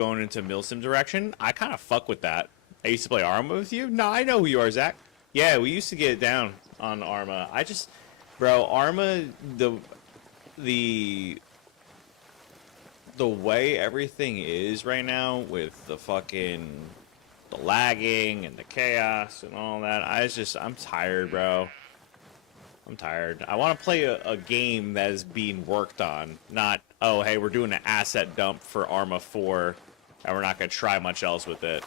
going into Milsim direction. I kind of fuck with that. I used to play Arma with you. No, I know who you are, Zach. Yeah, we used to get it down on Arma. Bro, Arma, the the way everything is right now with the lagging and the chaos and all that. I'm tired, bro. I'm tired. I want to play a game that is being worked on, not, oh, hey, we're doing an asset dump for Arma 4, and we're not going to try much else with it.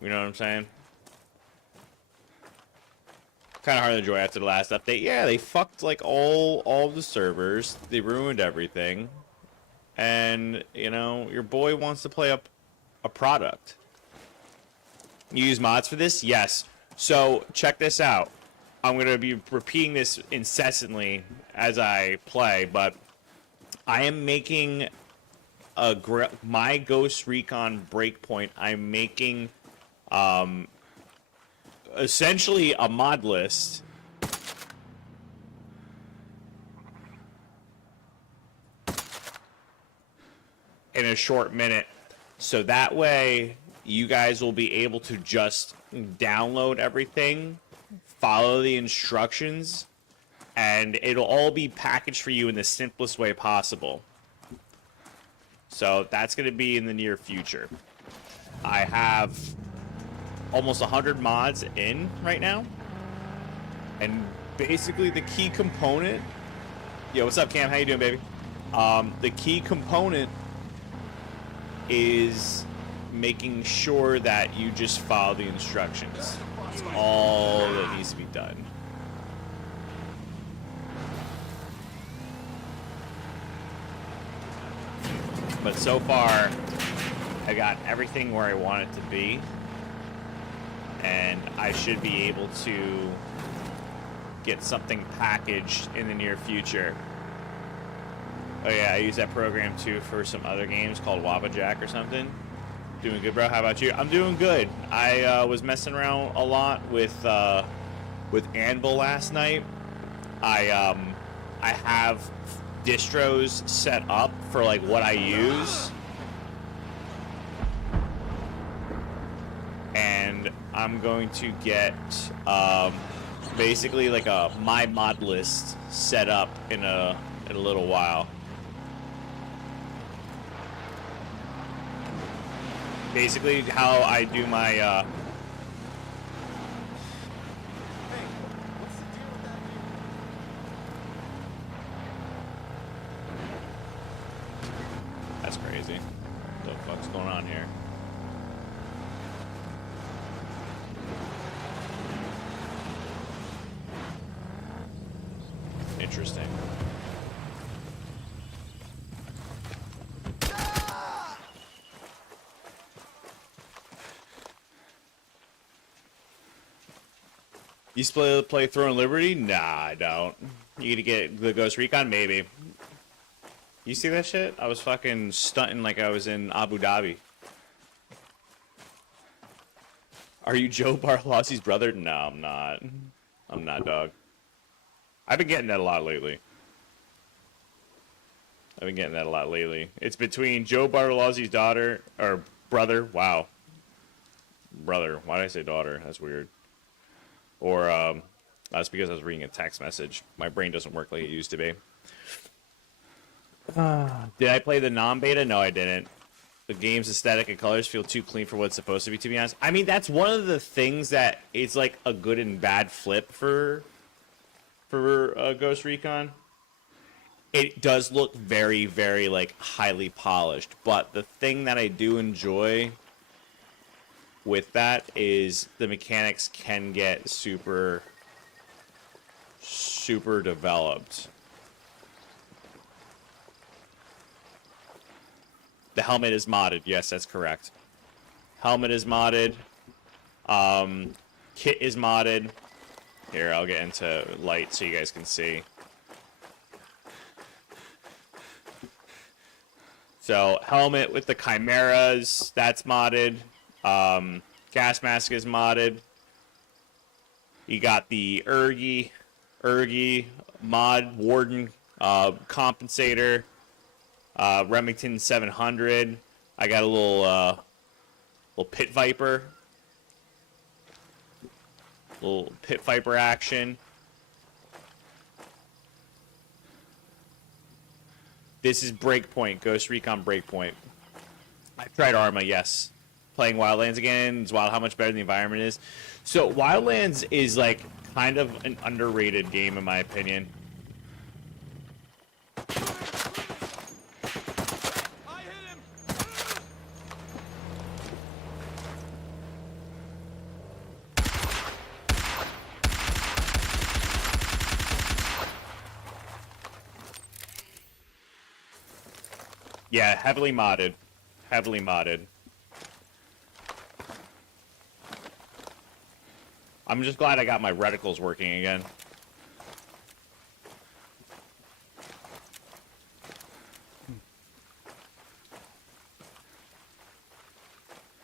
You know what I'm saying? Kind of hard to enjoy after the last update. Yeah, they fucked, like, all of the servers. They ruined everything. And, you know, your boy wants to play up a product. You use mods for this? Yes. So, check this out. I'm going to be repeating this incessantly as I play, but I am making my Ghost Recon Breakpoint. I'm making essentially a mod list in a short minute, so that way you guys will be able to just download everything, follow the instructions, and it'll all be packaged for you in the simplest way possible. So that's going to be in the near future. I have almost 100 mods in right now, and basically the key component, yo, what's up, Cam? How you doing, baby? The key component is making sure that you just follow the instructions. That's all that needs to be done. But so far, I got everything where I want it to be, and I should be able to get something packaged in the near future. Oh yeah, I use that program too for some other games called Wabajack or something. Doing good, bro. How about you? I'm doing good. I was messing around a lot with Anvil last night. I have distros set up for like what I use, and I'm going to get basically like my mod list set up in a little while. Basically, how I do my Hey, what's the deal with that dude? That's crazy. What the fuck's going on here? Interesting. You still play Throne Liberty? Nah, I don't. You gonna get the Ghost Recon? Maybe. You see that shit? I was fucking stunting like I was in Abu Dhabi. Are you Joe Bartolosi's brother? No, I'm not. I'm not, dog. I've been getting that a lot lately. It's between Joe Bartolosi's daughter, or brother. Wow. Brother. Why did I say daughter? That's weird. Or, that's because I was reading a text message. My brain doesn't work like it used to be. Did I play the non-beta? No, I didn't. The game's aesthetic and colors feel too clean for what it's supposed to be honest. I mean, that's one of the things that it's like a good and bad flip for Ghost Recon. It does look very, very, like, highly polished. But the thing that I do enjoy with that is the mechanics can get super developed. The helmet is modded. Yes, that's correct. Helmet is modded. Kit is modded. Here, I'll get into light so you guys can see. So, helmet with the chimeras, that's modded. Gas mask is modded. You got the Ergi mod warden compensator. Remington 700. I got a little Pit Viper. Little Pit Viper action. This is Breakpoint, Ghost Recon Breakpoint. I've tried Arma, yes. Playing Wildlands again. It's wild how much better the environment is. So Wildlands is like kind of an underrated game in my opinion. I hit him. Yeah, heavily modded. Heavily modded. I'm just glad I got my reticles working again.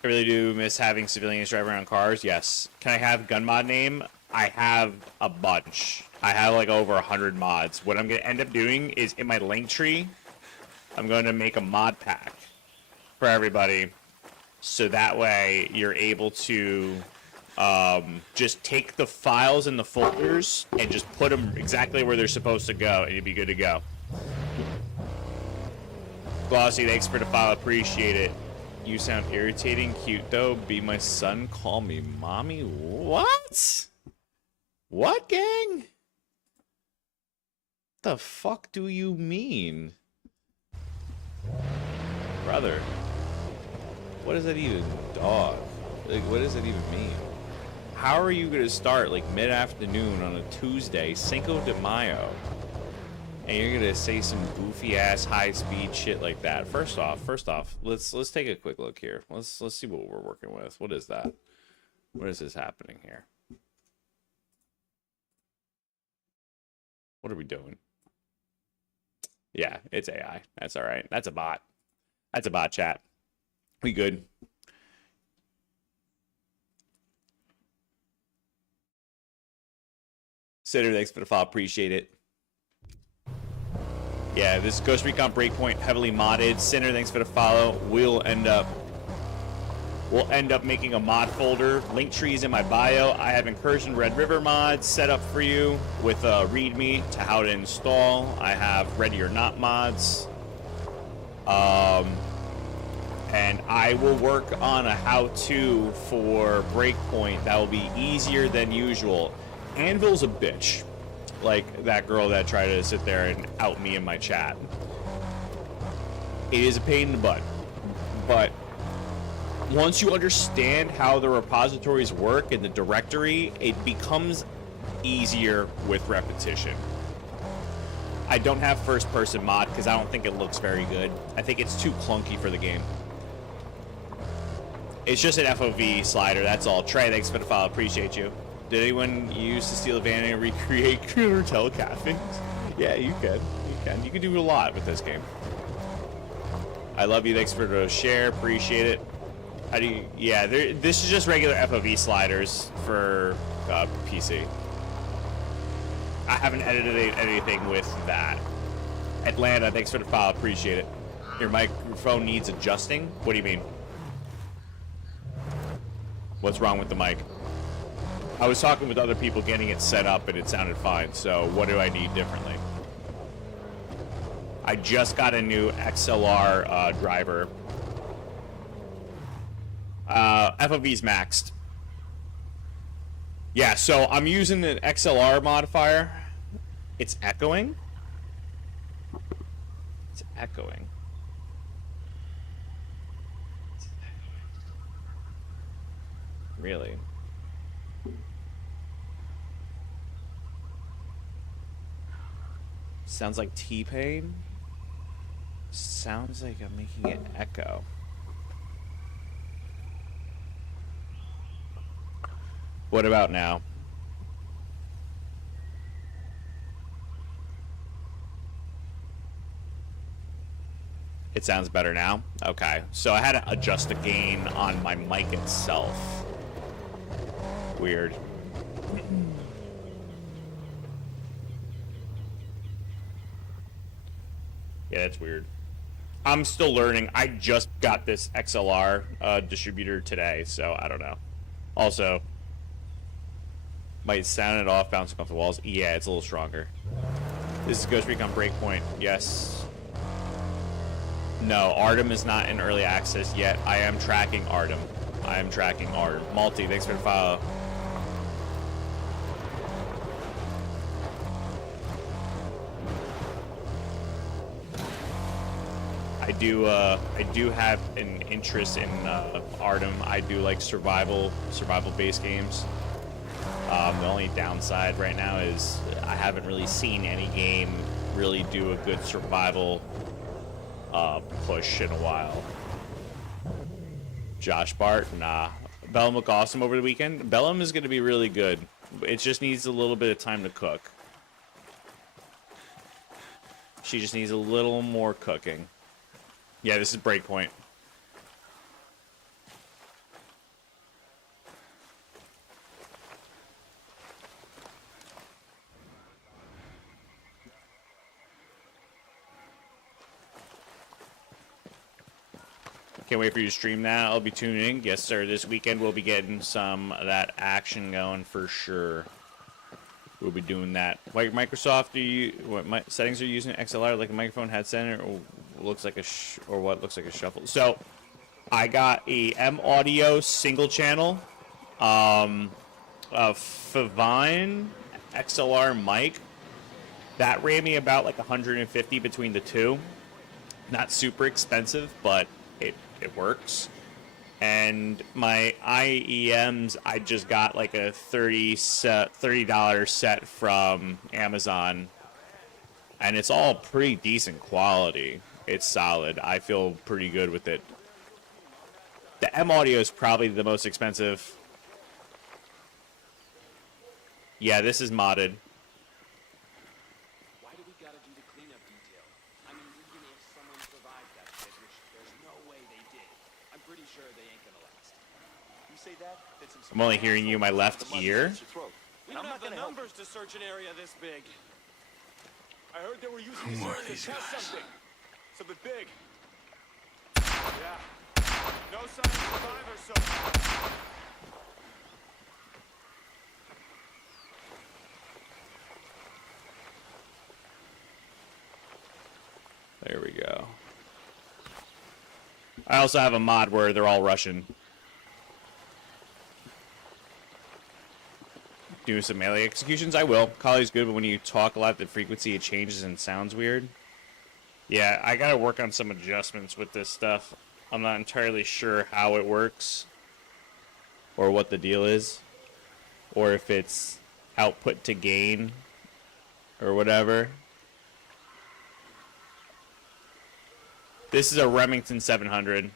I really do miss having civilians drive around cars. Yes. Can I have gun mod name? I have a bunch. I have like over 100 mods. What I'm going to end up doing is in my link tree, I'm going to make a mod pack for everybody. So that way you're able to just take the files and the folders and just put them exactly where they're supposed to go and you'll be good to go. Glossy, thanks for the file. Appreciate it. You sound irritating, cute though. Be my son, call me mommy. What? What, gang? The fuck do you mean? Brother. What does that even, dog? Like, what does that even mean? How are you gonna start like mid-afternoon on a Tuesday, Cinco de Mayo, and you're gonna say some goofy ass high-speed shit like that? First off, let's take a quick look here. Let's see what we're working with. What is that? What is this happening here? What are we doing? Yeah, it's AI. That's all right. That's a bot. That's a bot chat. We good. Sitter, thanks for the follow. Appreciate it. Yeah, this is Ghost Recon Breakpoint, heavily modded. Sinner, thanks for the follow. We'll end up making a mod folder. Link trees in my bio. I have Incursion Red River mods set up for you with a README to how to install. I have Ready or Not mods. And I will work on a how-to for Breakpoint that will be easier than usual. Anvil's a bitch. Like that girl that tried to sit there and out me in my chat. It is a pain in the butt. But once you understand how the repositories work and the directory, it becomes easier with repetition. I don't have first-person mod because I don't think it looks very good. I think it's too clunky for the game. It's just an FOV slider, that's all. Trey, thanks for the follow. Appreciate you. Did anyone use to steal a van and recreate hotel cafes? Yeah, you can. You can do a lot with this game. I love you. Thanks for the share. Appreciate it. How do you... Yeah, this is just regular FOV sliders for PC. I haven't edited anything with that. Atlanta, thanks for the follow. Appreciate it. Your microphone needs adjusting? What do you mean? What's wrong with the mic? I was talking with other people getting it set up and it sounded fine, so what do I need differently? I just got a new XLR driver. FOV's maxed. Yeah, so I'm using an XLR modifier. It's echoing. It's echoing. Really? Sounds like T-Pain. Sounds like I'm making it echo. What about now? It sounds better now? Okay. So I had to adjust the gain on my mic itself. Weird. Yeah, that's weird. I'm still learning. I just got this XLR distributor today, so I don't know. Also, might sound it off bouncing off the walls. Yeah, it's a little stronger. This is Ghost Recon Breakpoint. Yes. No, Artem is not in early access yet. I am tracking Artem. I am tracking Artem. Multi, thanks for the follow. I do have an interest in Artem. I do like survival-based games. The only downside right now is I haven't really seen any game really do a good survival push in a while. Josh Bart, nah. Bellum looked awesome over the weekend. Bellum is going to be really good. It just needs a little bit of time to cook. She just needs a little more cooking. Yeah, this is Breakpoint. Can't wait for you to stream that. I'll be tuning in. Yes, sir. This weekend we'll be getting some of that action going for sure. We'll be doing that. Like Microsoft, what settings are you using? XLR, like a microphone headset, or looks like what looks like a shuffle. So, I got a M Audio single channel, a Favine XLR mic. That ran me about like 150 between the two. Not super expensive, but it works. And my IEMs, I just got like a $30 set from Amazon, and it's all pretty decent quality. It's solid. I feel pretty good with it. The M Audio is probably the most expensive. Yeah, this is modded. Why do we gotta do the cleanup detail? I mean, even if someone survived that shit, which there's no way they did, I'm pretty sure they ain't gonna last. You say that? I'm only hearing you in my left ear. We don't have the numbers to search an area this big. I heard they were using this area to test something. Something big. Yeah. No sign of survivors so far. There we go. I also have a mod where they're all Russian. Do some melee executions? I will. Collie's good, but when you talk a lot, the frequency it changes and sounds weird. Yeah, I gotta work on some adjustments with this stuff. I'm not entirely sure how it works, or what the deal is, or if it's output to gain, or whatever. This is a Remington 700.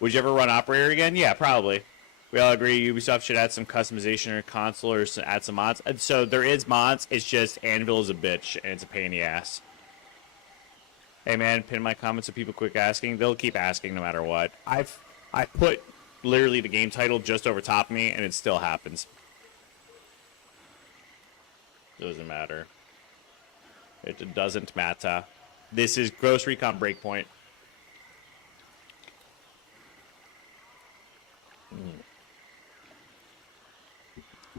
Would you ever run Operator again? Yeah, probably. We all agree Ubisoft should add some customization or console or add some mods. And so there is mods. It's just Anvil is a bitch and it's a pain in the ass. Hey man, pin my comments so people quit asking. They'll keep asking no matter what. I put literally the game title just over top of me and it still happens. Doesn't matter. It doesn't matter. This is Ghost Recon Breakpoint.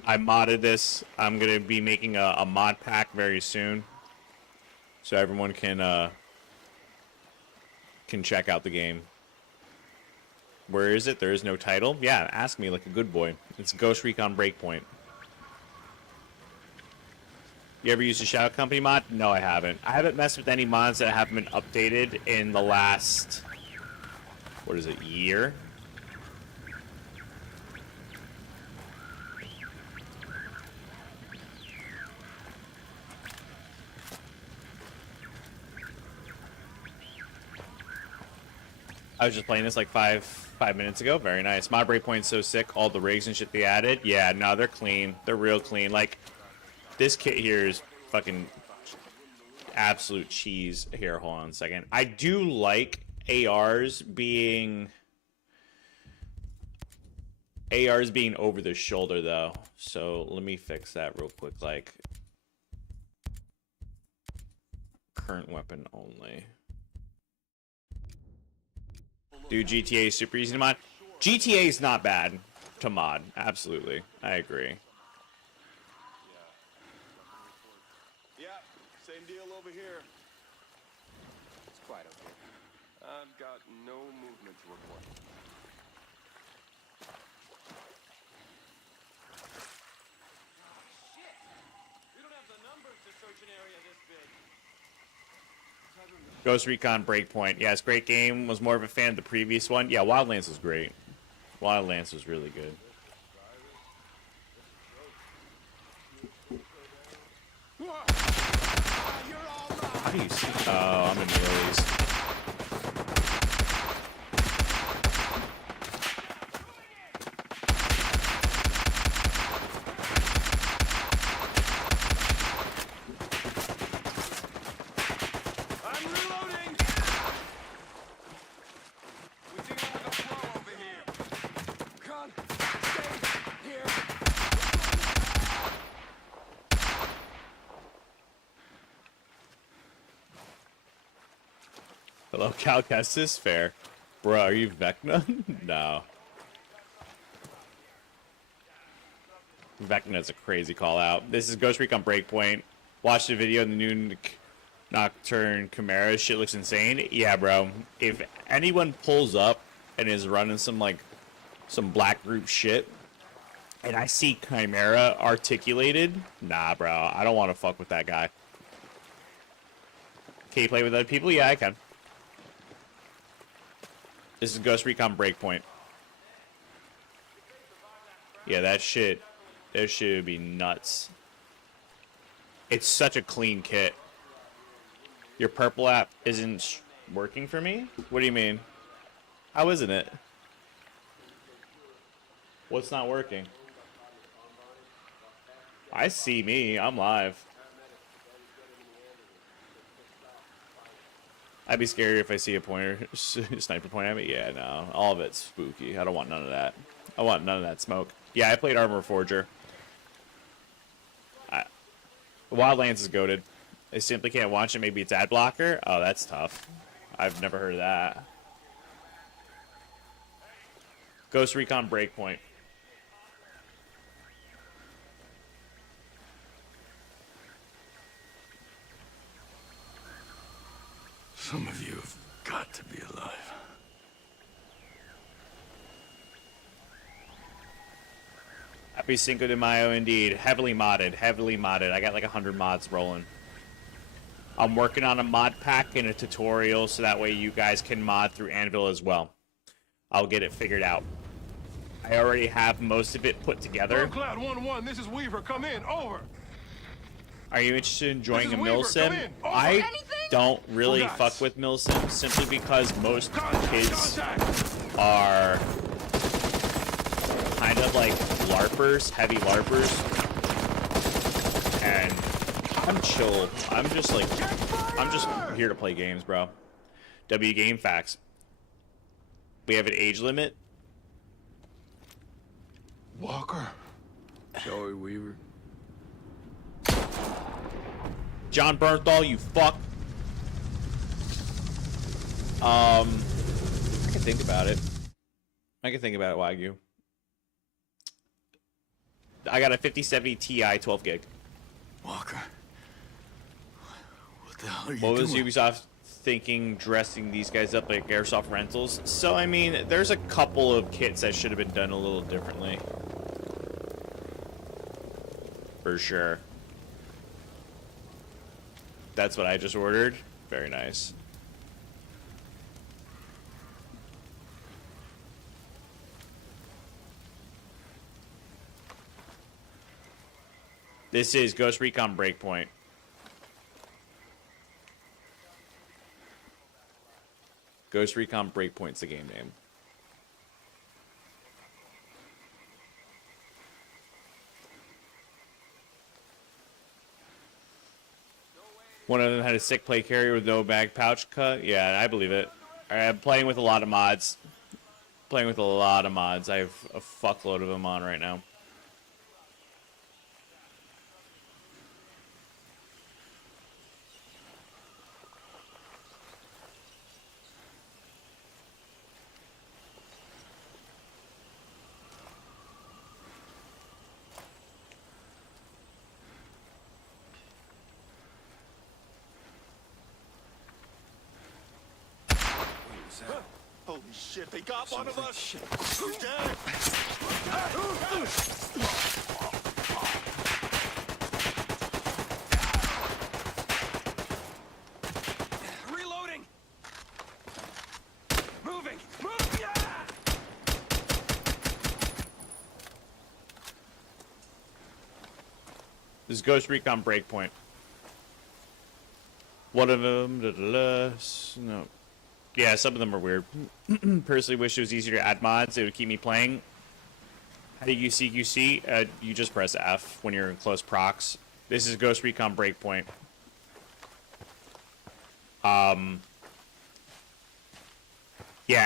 I modded this. I'm gonna be making a mod pack very soon, so everyone can check out the game. Where is it? There is no title. Yeah, ask me like a good boy. It's Ghost Recon Breakpoint. You ever used a Shadow Company mod? No, I haven't. I haven't messed with any mods that haven't been updated in the last, what is it, year? I was just playing this like five minutes ago. Very nice. Mod Breakpoint's so sick. All the rigs and shit they added. Yeah, no, they're clean. They're real clean. Like, this kit here is fucking absolute cheese. Here, hold on a second. I do like ARs being AR is being over the shoulder though, so let me fix that real quick. Like current weapon only. Dude, GTA is super easy to mod. GTA is not bad to mod. Absolutely, I agree. Yeah, same deal over here. It's quite okay. I've got no movement to report. Shit! We don't have the numbers to search an area this big. Ghost Recon Breakpoint. Yes, great game. Was more of a fan of the previous one. Yeah, Wildlands was great. Wildlands was really good. How do you see? Oh, I'm in Willie's. I'm reloading! We seem to have a flow over here. Con, stay here. Hello, Calcast. This is fair. Bro, are you Vecna? No. Vecna's a crazy call out. This is Ghost Recon Breakpoint. Watch the video in the new Nocturne Chimera. Shit looks insane. Yeah, bro. If anyone pulls up and is running some black group shit, and I see Chimera articulated, nah, bro. I don't want to fuck with that guy. Can you play with other people? Yeah, I can. This is Ghost Recon Breakpoint. Yeah, that shit would be nuts. It's such a clean kit. Your purple app isn't working for me? What do you mean? How isn't it? What's not working? I see me. I'm live. I'd be scared if I see a pointer, sniper point at me. Yeah, no. All of it's spooky. I don't want none of that. I want none of that smoke. Yeah, I played Armor Forger. Wildlands is goated. I simply can't watch it. Maybe it's ad blocker. Oh, that's tough. I've never heard of that. Ghost Recon Breakpoint. Some of you have got to be alive. Happy Cinco de Mayo indeed. Heavily modded. Heavily modded. I got like 100 mods rolling. I'm working on a mod pack and a tutorial so that way you guys can mod through Anvil as well. I'll get it figured out. I already have most of it put together. Cloud 1-1, this is Weaver. Come in. Over. Are you interested in joining a Weaver, milsim? come in. Over. I don't really Bulldogs. fuck with milsim simply because most kids Contact. are kind of like LARPers, heavy LARPers, and I'm chill. I'm just here to play games, bro. W Game Facts. We have an age limit. Walker. Joey Weaver. John Bernthal, you fuck. I can think about it. Wagyu. I got a 5070 Ti 12 gig. Walker. What the hell are you What was doing? Ubisoft thinking dressing these guys up like Airsoft rentals? So, I mean, there's a couple of kits that should have been done a little differently. For sure. That's what I just ordered. Very nice. This is Ghost Recon Breakpoint. Ghost Recon Breakpoint's the game name. One of them had a sick play carrier with no bag pouch cut. Yeah, I believe it. I'm playing with a lot of mods. playing with a lot of mods. I have a fuckload of them on right now. Holy shit, they got one of us! We're dead! Reloading! Moving! Move! Yeah! This is Ghost Recon Breakpoint. One of them, no. Yeah, some of them are weird. Personally wish it was easier to add mods. It would keep me playing. How do you see QC? You just press F when you're in close procs. This is Ghost Recon Breakpoint. Yeah,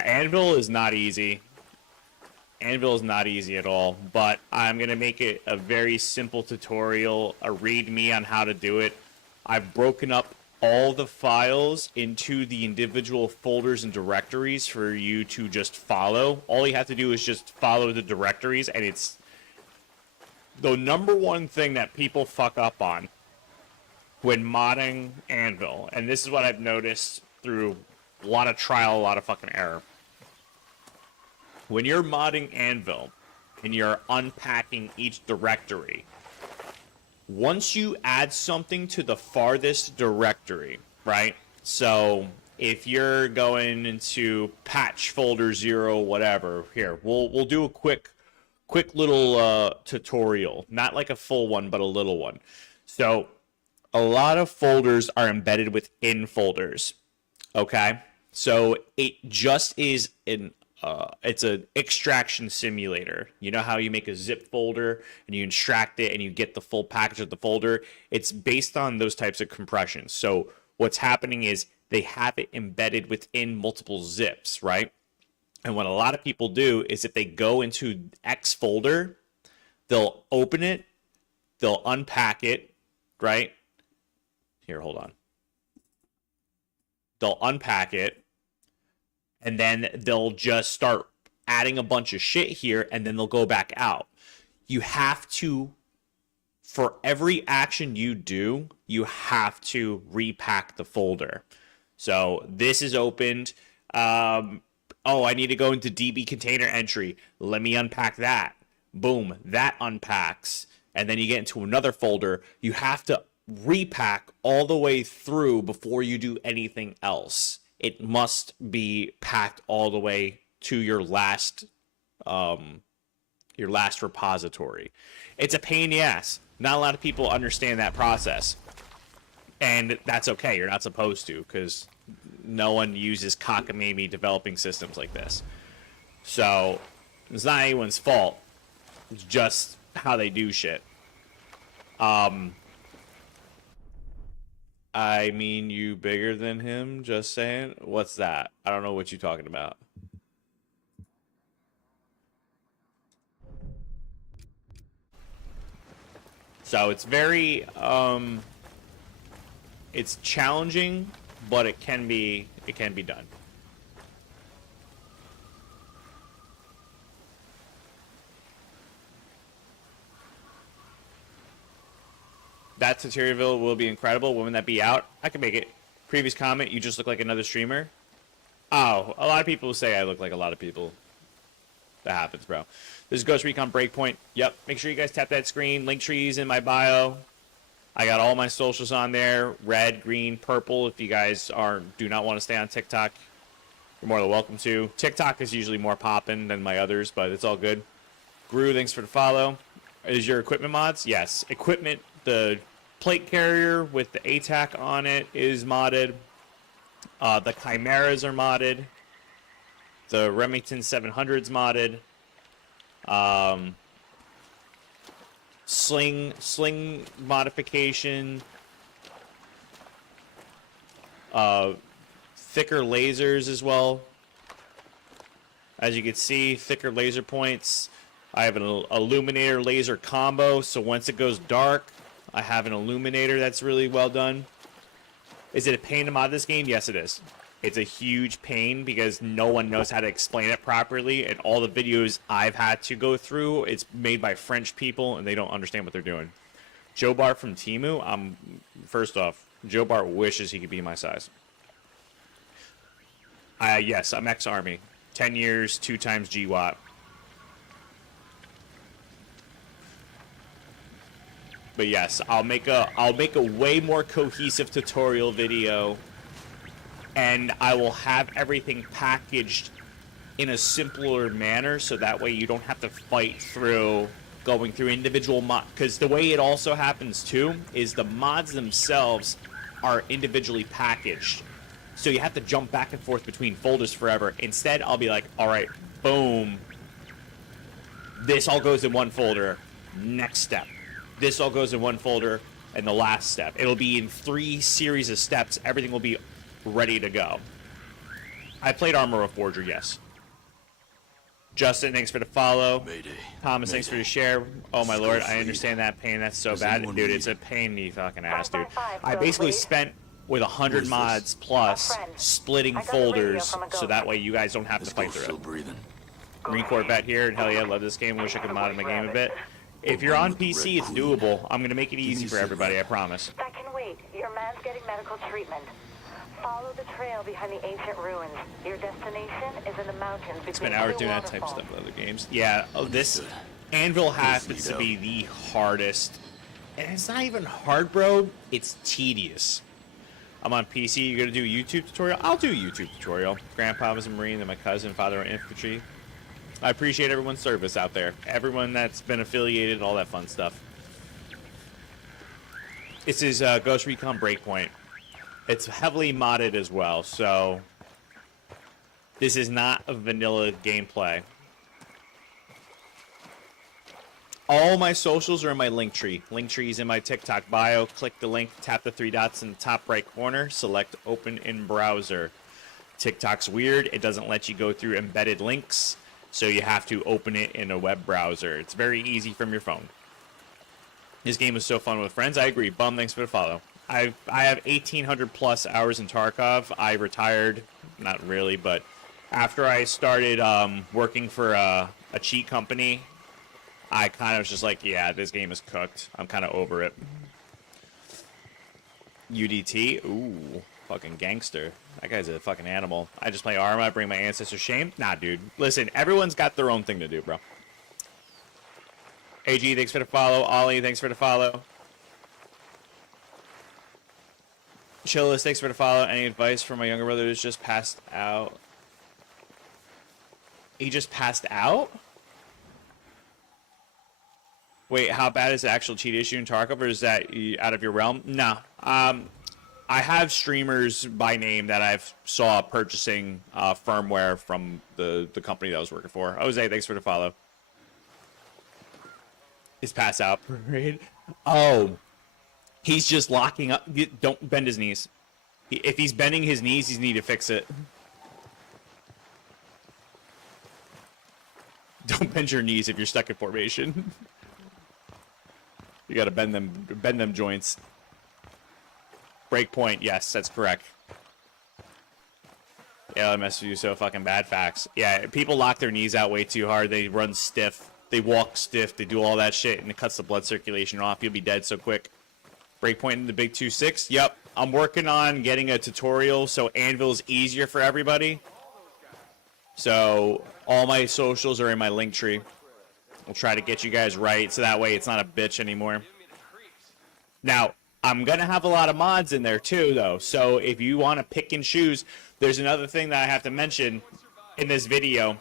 Anvil is not easy. Anvil is not easy at all, but I'm going to make it a very simple tutorial, a readme on how to do it. I've broken up all the files into the individual folders and directories for you to just follow. All you have to do is just follow the directories, and it's the number one thing that people fuck up on when modding Anvil, and this is what I've noticed through a lot of trial, a lot of fucking error. When you're modding Anvil and you're unpacking each directory, once you add something to the farthest directory, right? So if you're going into patch folder 0, whatever, here, we'll do a quick little tutorial, not like a full one, but a little one. So a lot of folders are embedded within folders, okay? So it just is it's an extraction simulator. You know how you make a zip folder and you extract it and you get the full package of the folder? It's based on those types of compressions. So what's happening is they have it embedded within multiple zips, right? And what a lot of people do is if they go into X folder, they'll open it, they'll unpack it, right? Here, hold on. They'll unpack it, and then they'll just start adding a bunch of shit here, and then they'll go back out. You have to, for every action you do, you have to repack the folder. So this is opened. Oh, I need to go into DB container entry. Let me unpack that. Boom, that unpacks. And then you get into another folder. You have to repack all the way through before you do anything else. It must be packed all the way to your last repository. It's a pain in the ass. Not a lot of people understand that process. And that's okay. You're not supposed to, because no one uses cockamamie developing systems like this. So it's not anyone's fault. It's just how they do shit. I mean, you bigger than him, just saying. What's that? I don't know what you're talking about. So it's very, it's challenging, but it can be done. That tutorial will be incredible. When that be out? I can make it. Previous comment, you just look like another streamer. Oh, a lot of people say I look like a lot of people. That happens, bro. This is Ghost Recon Breakpoint. Yep. Make sure you guys tap that screen. Linktree's in my bio. I got all my socials on there. Red, green, purple. If you guys do not want to stay on TikTok, you're more than welcome to. TikTok is usually more poppin' than my others, but it's all good. Gru, thanks for the follow. Is your equipment mods? Yes. Equipment, the plate carrier with the ATAC on it is modded. The Chimeras are modded. The Remington 700's modded. Sling modification. Thicker lasers as well. As you can see, thicker laser points. I have an illuminator laser combo, so once it goes dark, I have an illuminator that's really well done. Is it a pain to mod this game? Yes, it is. It's a huge pain because no one knows how to explain it properly, and all the videos I've had to go through, it's made by French people, and they don't understand what they're doing. Joe Bart from Temu, first off, Joe Bart wishes he could be my size. Yes, I'm ex-Army. 10 years, 2 times GWAT. But yes, I'll make a way more cohesive tutorial video, and I will have everything packaged in a simpler manner, so that way you don't have to fight through going through individual mods. Because the way it also happens too is the mods themselves are individually packaged, so you have to jump back and forth between folders forever. Instead, I'll be like, all right, boom, this all goes in one folder. Next step. This all goes in one folder, and the last step. It'll be in 3 series of steps. Everything will be ready to go. I played Armor of Forger, yes. Justin, thanks for the follow. Mayday. Thomas, thanks for the share. Oh my lord, I understand that pain. That's so bad. Dude, it's a pain in the fucking ass, dude. I basically spent with 100 mods plus splitting folders, so that way you guys don't have to fight through Still it. breathing. Marine Corps vet here, and hell yeah, I love this game. Wish I could mod my game a bit. If you're on PC, it's doable. I'm going to make it easy for everybody, I promise. That can wait. Your man's getting medical treatment. Follow the trail behind the ancient ruins. Your destination is in the mountains between Spent hours doing that type of stuff with other games. Yeah, this Anvil happens to be the hardest. And it's not even hard, bro. It's tedious. I'm on PC. You're going to do a YouTube tutorial? I'll do a YouTube tutorial. Grandpa was a Marine, and my cousin, father, were infantry. I appreciate everyone's service out there. Everyone that's been affiliated, all that fun stuff. This is Ghost Recon Breakpoint. It's heavily modded as well, so this is not a vanilla gameplay. All my socials are in my Linktree. Linktree is in my TikTok bio. Click the link, tap the 3 dots in the top right corner, select Open in Browser. TikTok's weird. It doesn't let you go through embedded links, so you have to open it in a web browser. It's very easy from your phone. This game is so fun with friends. I agree. Bum, thanks for the follow. I have 1,800 plus hours in Tarkov. I retired, not really, but after I started working for a cheat company, I kind of was just like, yeah, this game is cooked. I'm kind of over it. UDT, ooh, fucking gangster. That guy's a fucking animal. I just play Arma, bring my ancestors shame. Nah, dude. Listen, everyone's got their own thing to do, bro. AG, thanks for the follow. Ollie, thanks for the follow. Chillis, thanks for the follow. Any advice for my younger brother who's just passed out? He just passed out? Wait, how bad is the actual cheat issue in Tarkov, or is that out of your realm? No. I have streamers by name that I've saw purchasing firmware from the company that I was working for. Jose, thanks for the follow. His pass out parade. Oh, he's just locking up. Don't bend his knees. If he's bending his knees, he's need to fix it. Don't bend your knees if you're stuck in formation. You gotta bend them joints. Breakpoint, yes, that's correct. Yeah, LMS you so fucking bad. Facts. Yeah, people lock their knees out way too hard. They run stiff. They walk stiff. They do all that shit, and it cuts the blood circulation off. You'll be dead so quick. Breakpoint in the big 2.6. Yep, I'm working on getting a tutorial so Anvil's easier for everybody. So all my socials are in my link tree. We'll try to get you guys right, so that way it's not a bitch anymore. Now, I'm going to have a lot of mods in there too, though. So if you want to pick and choose, there's another thing that I have to mention in this video.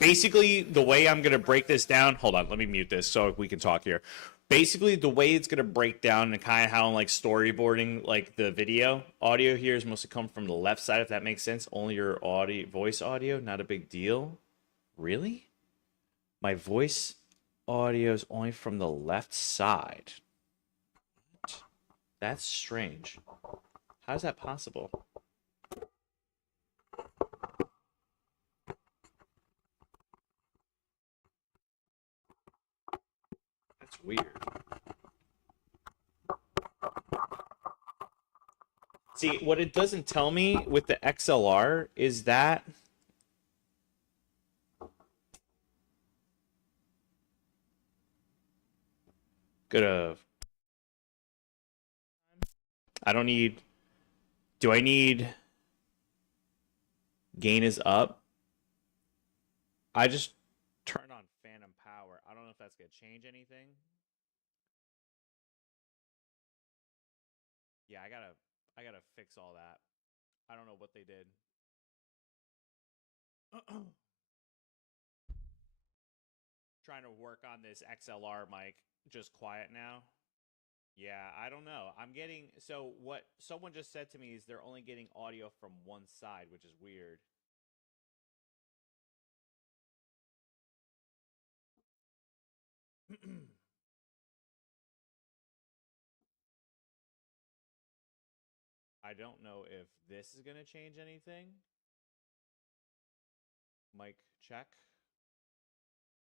Basically, the way I'm going to break this down... Hold on, let me mute this so we can talk here. Basically, the way it's going to break down and kind of how I'm like storyboarding like the video, audio here is mostly come from the left side, if that makes sense. Only your audio, voice audio, not a big deal. Really? My voice audio is only from the left side. That's strange. How is that possible? weird. See, what it doesn't tell me with the XLR is that I don't need. Do I need gain is up? I just turned on phantom power. I don't know if that's gonna change anything. Yeah, I gotta fix all that. I don't know what they did. Trying to work on this XLR mic. Just quiet now. Yeah, I don't know. I'm getting so what someone just said to me is they're only getting audio from one side, which is weird. I don't know if this is going to change anything. Mic check.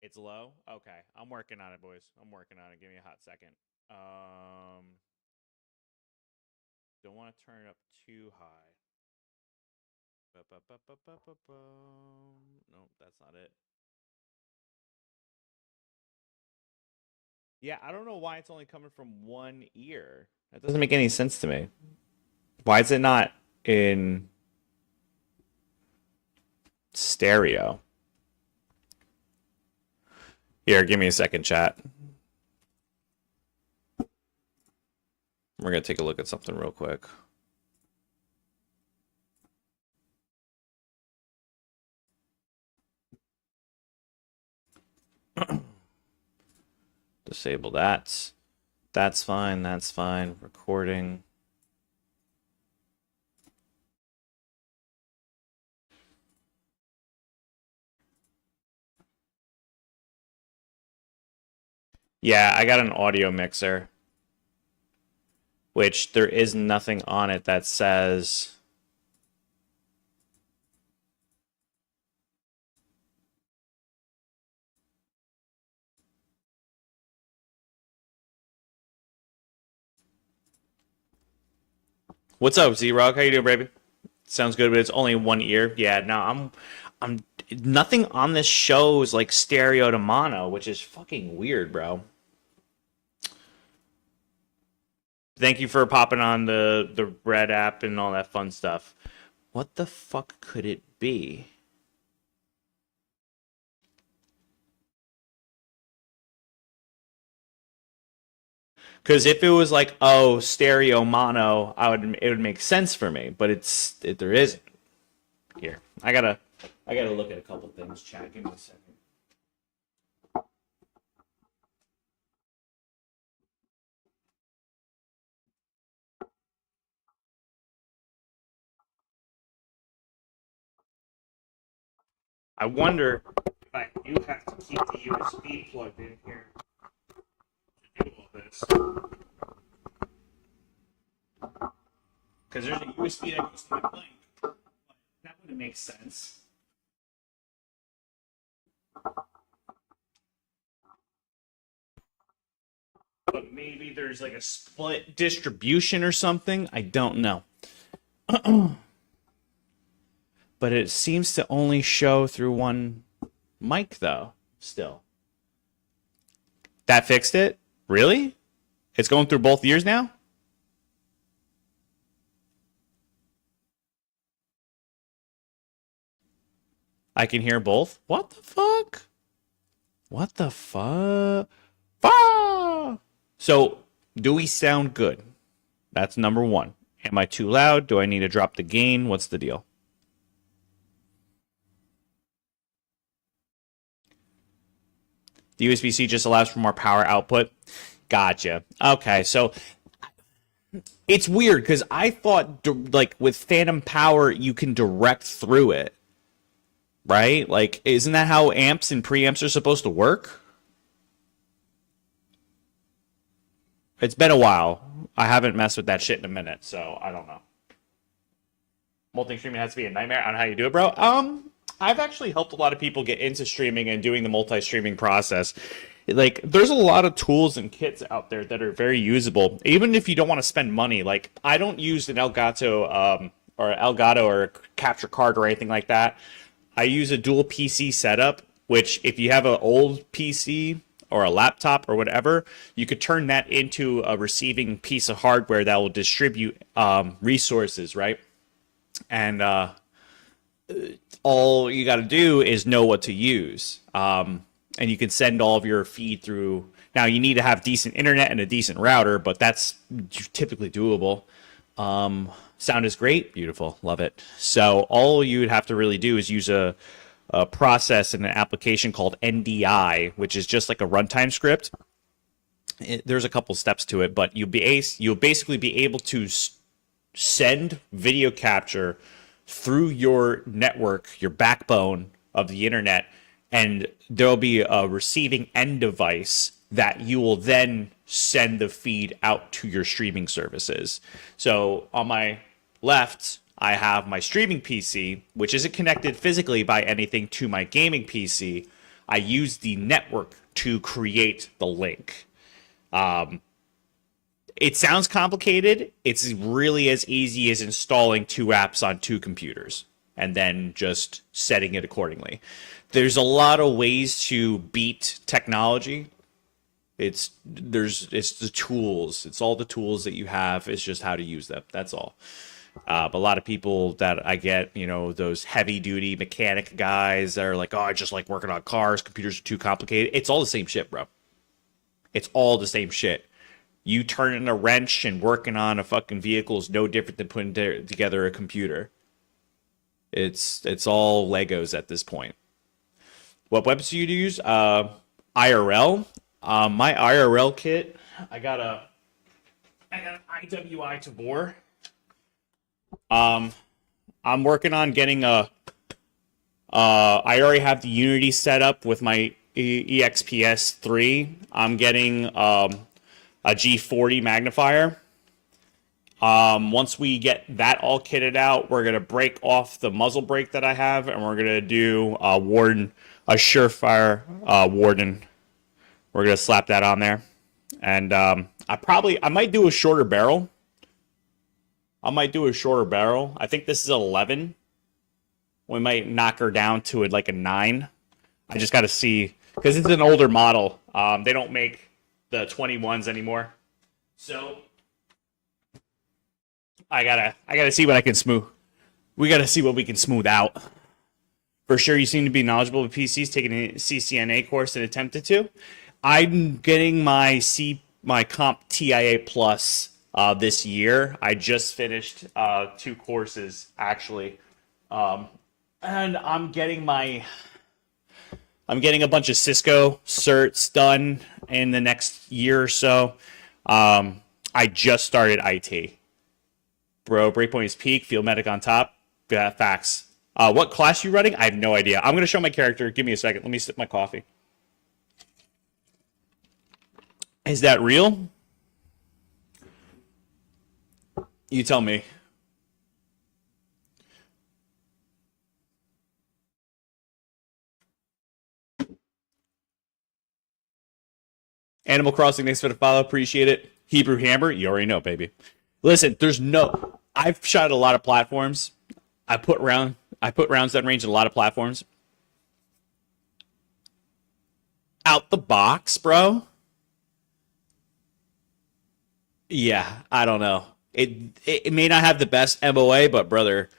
It's low? Okay. I'm working on it, boys. I'm working on it. Give me a hot second. Don't want to turn it up too high. Nope, that's not it. Yeah, I don't know why it's only coming from one ear. That doesn't make any sense to me. Why is it not in stereo? Here, give me a second, chat. We're going to take a look at something real quick. Disable that. That's fine. That's fine. Recording. Yeah, I got an audio mixer, which there is nothing on it that says... What's up, Z-Rock? How you doing, baby? Sounds good, but it's only one ear. Yeah, no, I'm nothing on this shows like stereo to mono, which is fucking weird, bro. Thank you for popping on the Red app and all that fun stuff. What the fuck could it be? Because if it was like, oh, stereo mono, it would make sense for me, but there isn't. Here, I gotta look at a couple things. Chat, give me a second. I wonder if I do have to keep the USB plugged in here to do all this. Because there's a USB that goes to my blank. That wouldn't make sense. But maybe there's like a split distribution or something. I don't know. But it seems to only show through one mic, though, still. That fixed it? Really? It's going through both ears now? I can hear both? What the fuck? What the fuck? Ah! So, do we sound good? That's number one. Am I too loud? Do I need to drop the gain? What's the deal? The USB-C just allows for more power output. Gotcha. Okay, so it's weird because I thought like with phantom power you can direct through it, right? Like, isn't that how amps and preamps are supposed to work? It's been a while. I haven't messed with that shit in a minute, so I don't know. Multi-streaming has to be a nightmare. I don't know how you do it, bro. I've actually helped a lot of people get into streaming and doing the multi-streaming process. Like, there's a lot of tools and kits out there that are very usable, even if you don't want to spend money. Like, I don't use an Elgato or capture card or anything like that. I use a dual PC setup, which if you have an old PC or a laptop or whatever, you could turn that into a receiving piece of hardware that will distribute resources, right? And all you got to do is know what to use. And you can send all of your feed through. Now, you need to have decent internet and a decent router, but that's typically doable. Sound is great. Beautiful. Love it. So all you would have to really do is use a process in an application called NDI, which is just like a runtime script. There's a couple steps to it, but you'll basically be able to send video capture through your network, your backbone of the internet, and there'll be a receiving end device that you will then send the feed out to your streaming services. So on my left, I have my streaming PC, which isn't connected physically by anything to my gaming PC. I use the network to create the link. It sounds complicated. It's really as easy as installing 2 apps on 2 computers and then just setting it accordingly. There's a lot of ways to beat technology. It's the tools. It's all the tools that you have. It's just how to use them. That's all. But a lot of people that I get, those heavy duty mechanic guys that are like, oh, I just like working on cars. Computers are too complicated. It's all the same shit, bro. It's all the same shit. You turning a wrench and working on a fucking vehicle is no different than putting together a computer. It's all Legos at this point. What weapons do you use? IRL. My IRL kit, I got an IWI Tabor. I'm working on getting I already have the Unity set up with my EXPS 3. I'm getting a G40 magnifier. Once we get that all kitted out, we're gonna break off the muzzle brake that I have, and we're gonna do a Surefire Warden. We're gonna slap that on there, and I might do a shorter barrel. I think this is 11. We might knock her down to like a 9. I just got to see, because it's an older model. They don't make the 21s anymore, so I gotta see what I can smooth. We gotta see what we can smooth out. For sure, you seem to be knowledgeable with PCs. Taking a CCNA course and attempted to. I'm getting my Comp TIA Plus this year. I just finished 2 courses actually, and I'm getting a bunch of Cisco certs done in the next year or so. I just started IT. Bro, Breakpoint is peak. Field medic on top. Yeah, facts. What class you running? I have no idea. I'm gonna show my character. Give me a second. Let me sip my coffee. Is that real? You tell me. Animal Crossing, thanks for the follow. Appreciate it. Hebrew Hammer, you already know, baby. Listen, I've shot at a lot of platforms. I put rounds that range in a lot of platforms. Out the box, bro. Yeah, I don't know. It may not have the best MOA, but brother,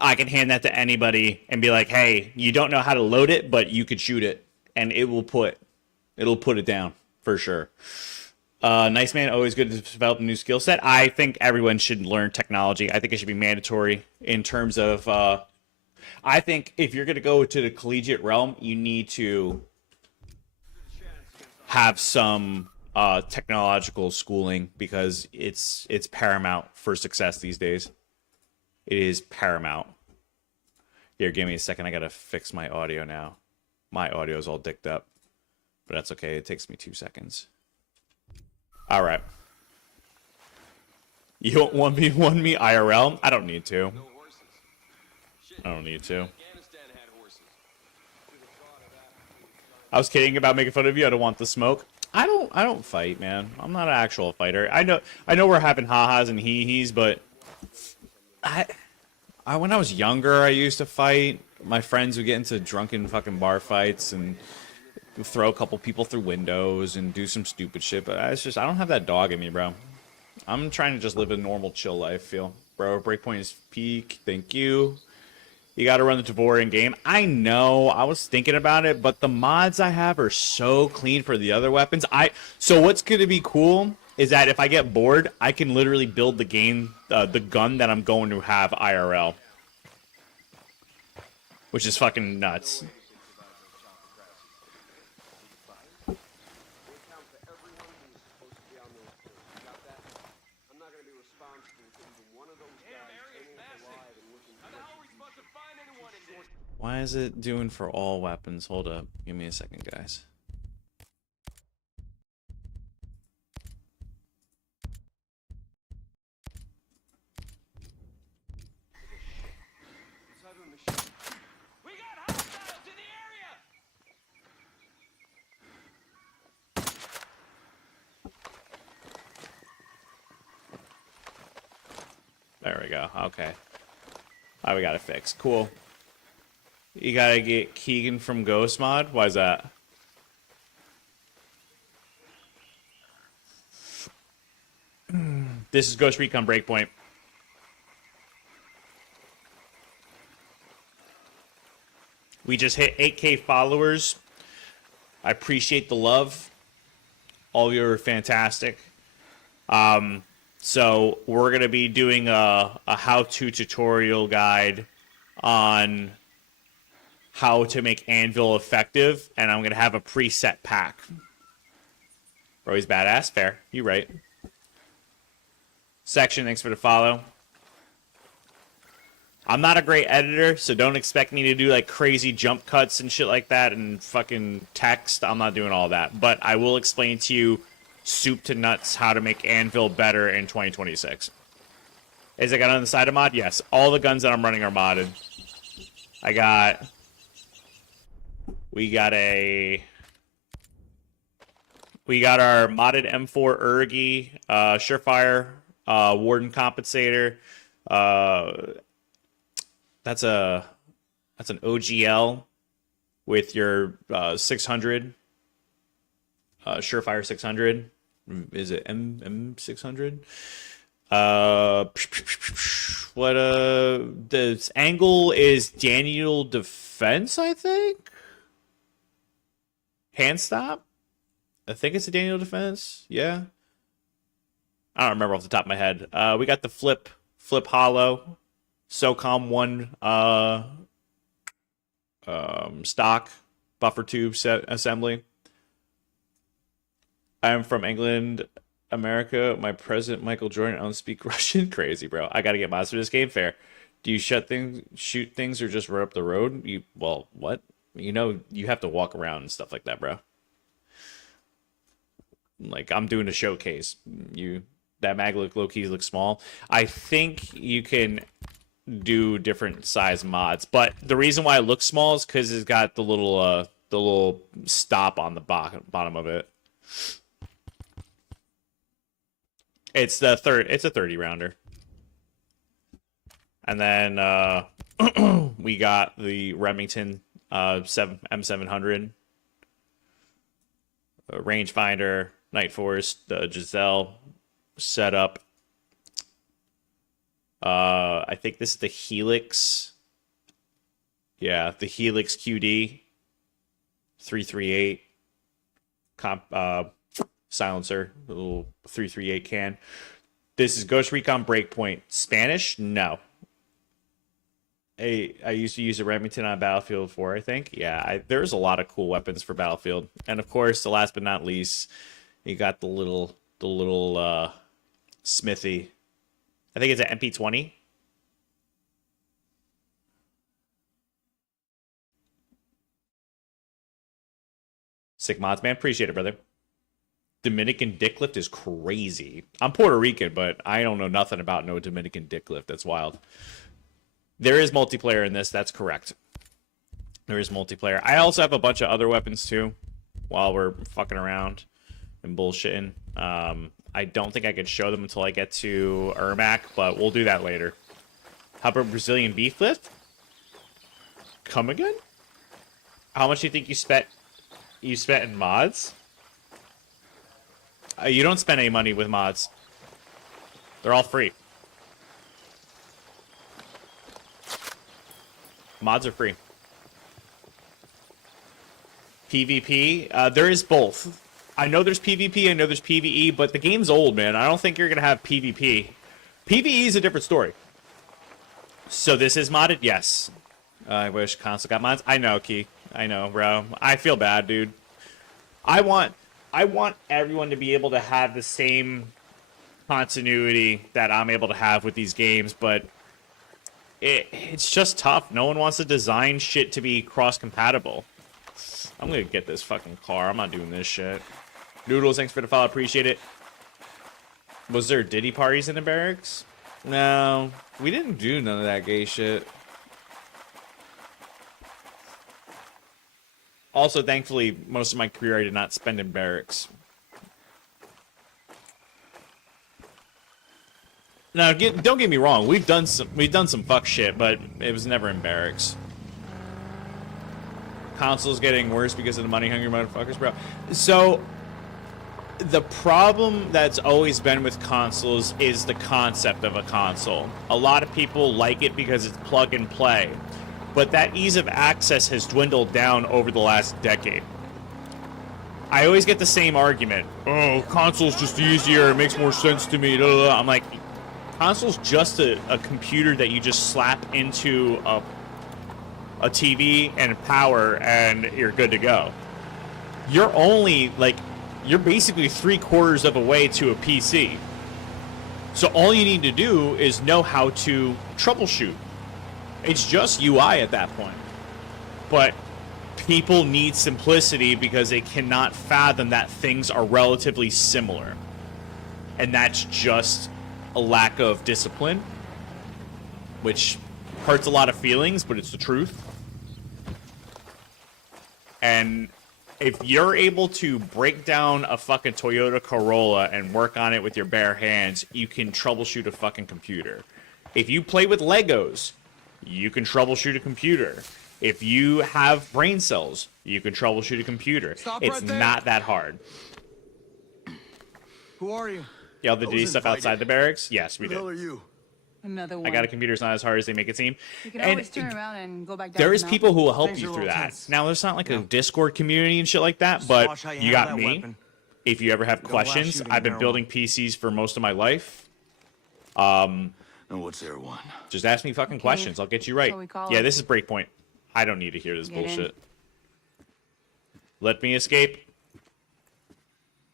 I can hand that to anybody and be like, hey, you don't know how to load it, but you could shoot it, and it'll put it down for sure. Nice man, always good to develop a new skill set. I think everyone should learn technology. I think it should be mandatory in terms of. I think if you're going to go to the collegiate realm, you need to have some technological schooling, because it's paramount for success these days. It is paramount. Here, give me a second. I gotta fix my audio now. My audio is all dicked up, but that's okay. It takes me 2 seconds. All right. You don't 1v1 me IRL? I don't need to. I don't need to. I was kidding about making fun of you. I don't want the smoke. I don't fight, man. I'm not an actual fighter. I know we're having ha-has and hee-hees, but I when I was younger, I used to fight. My friends would get into drunken fucking bar fights and throw a couple people through windows and do some stupid shit. But it's just, I don't have that dog in me, bro. I'm trying to just live a normal, chill life, feel. Bro, breakpoint is peak. Thank you. You got to run the Tavor in game. I know. I was thinking about it, but the mods I have are so clean for the other weapons. So what's going to be cool is that if I get bored, I can literally build the game, the gun that I'm going to have IRL, which is fucking nuts. Why is it doing for all weapons? Hold up. Give me a second, guys. We got hostiles in the area! There we go. Okay. We got it fixed. Cool. You gotta get Keegan from Ghost Mod? Why is that? This is Ghost Recon Breakpoint. We just hit 8K followers. I appreciate the love. All of you are fantastic. So we're gonna be doing a how-to tutorial guide on how to make Anvil effective, and I'm gonna have a preset pack. Bro, he's badass. Fair. You right. Section, thanks for the follow. I'm not a great editor, so don't expect me to do like crazy jump cuts and shit like that and fucking text. I'm not doing all that. But I will explain to you soup to nuts how to make Anvil better in 2026. Is it got on the side of mod? Yes. All the guns that I'm running are modded. We got our modded M4 Ergi, Surefire, Warden Compensator. That's an OGL with your 600, Surefire 600. Is it M600? This angle is Daniel Defense, I think. Hand stop? I think it's a Daniel Defense. Yeah. I don't remember off the top of my head. We got the flip hollow, SOCOM 1 stock buffer tube set assembly. I am from England, America. My president, Michael Jordan, I don't speak Russian. Crazy, bro. I gotta get mods for this game. Fair. Do you shoot things, or just run up the road? Well, what? You know, you have to walk around and stuff like that, bro. Like, I'm doing a showcase. That mag low keys look small. I think you can do different size mods, but the reason why it looks small is because it's got the little stop on the bottom of it. It's a 30 rounder. And then we got the Remington M700, rangefinder, Night Force, the Giselle setup. I think this is the Helix. Yeah, the Helix QD 338 silencer, the little 338 can. This is Ghost Recon Breakpoint. Spanish? No. I used to use a Remington on Battlefield 4, I think. Yeah, there's a lot of cool weapons for Battlefield. And of course, the last but not least, you got the little Smithy. I think it's an MP20. Sick mods, man. Appreciate it, brother. Dominican dick lift is crazy. I'm Puerto Rican, but I don't know nothing about no Dominican dick lift. That's wild. There is multiplayer in this. That's correct. There is multiplayer. I also have a bunch of other weapons too. while we're fucking around and bullshitting. I don't think I could show them until I get to Ermac, but we'll do that later. How about Brazilian beef lift? Come again? How much do you think you spent in mods? You don't spend any money with mods. They're all free. Mods are free. PvP, there is both. I know there's PvP, I know there's PvE, but the game's old, man. I don't think you're gonna have PvP. PvE is a different story. So this is modded? Yes. I wish console got mods. I know, Key. I know, bro. I feel bad, dude. I want everyone to be able to have the same continuity that I'm able to have with these games, but it's just tough. No one wants to design shit to be cross-compatible. I'm gonna get this fucking car. I'm not doing this shit. Noodles, thanks for the follow. Appreciate it. Was there Diddy parties in the barracks? No, we didn't do none of that gay shit. Also, thankfully, most of my career I did not spend in barracks. Now, don't get me wrong. We've done some fuck shit, but it was never in barracks. Console's getting worse because of the money-hungry motherfuckers, bro. So, the problem that's always been with consoles is the concept of a console. A lot of people like it because it's plug and play. But that ease of access has dwindled down over the last decade. I always get the same argument. Oh, console's just easier. It makes more sense to me. I'm like, console's just a computer that you just slap into a TV and power, and you're good to go. You're basically 3/4 of a way to a PC. So all you need to do is know how to troubleshoot. It's just UI at that point. But people need simplicity because they cannot fathom that things are relatively similar. And that's just a lack of discipline, which hurts a lot of feelings, but it's the truth. And if you're able to break down a fucking Toyota Corolla and work on it with your bare hands, you can troubleshoot a fucking computer. If you play with Legos, you can troubleshoot a computer. If you have brain cells, you can troubleshoot a computer. It's not that hard. Who are you? Y'all did Diddy stuff outside the barracks? Yes, we Who the hell did. are you? Another one. I got a computer. It's not as hard as they make it seem. You can And always turn around and go back down. there is the people who will help Things you are a through little that. tense. Now, there's not like a Discord community and shit like that, but Watch how you you got handle that me. weapon. If you ever have Don't allow questions, shooting I've been marijuana. building PCs for most of my life. And what's there one? Just ask me fucking questions. I'll get you right. what we call Yeah, it. this is Breakpoint. I don't need to hear this Get in. bullshit. Let me escape.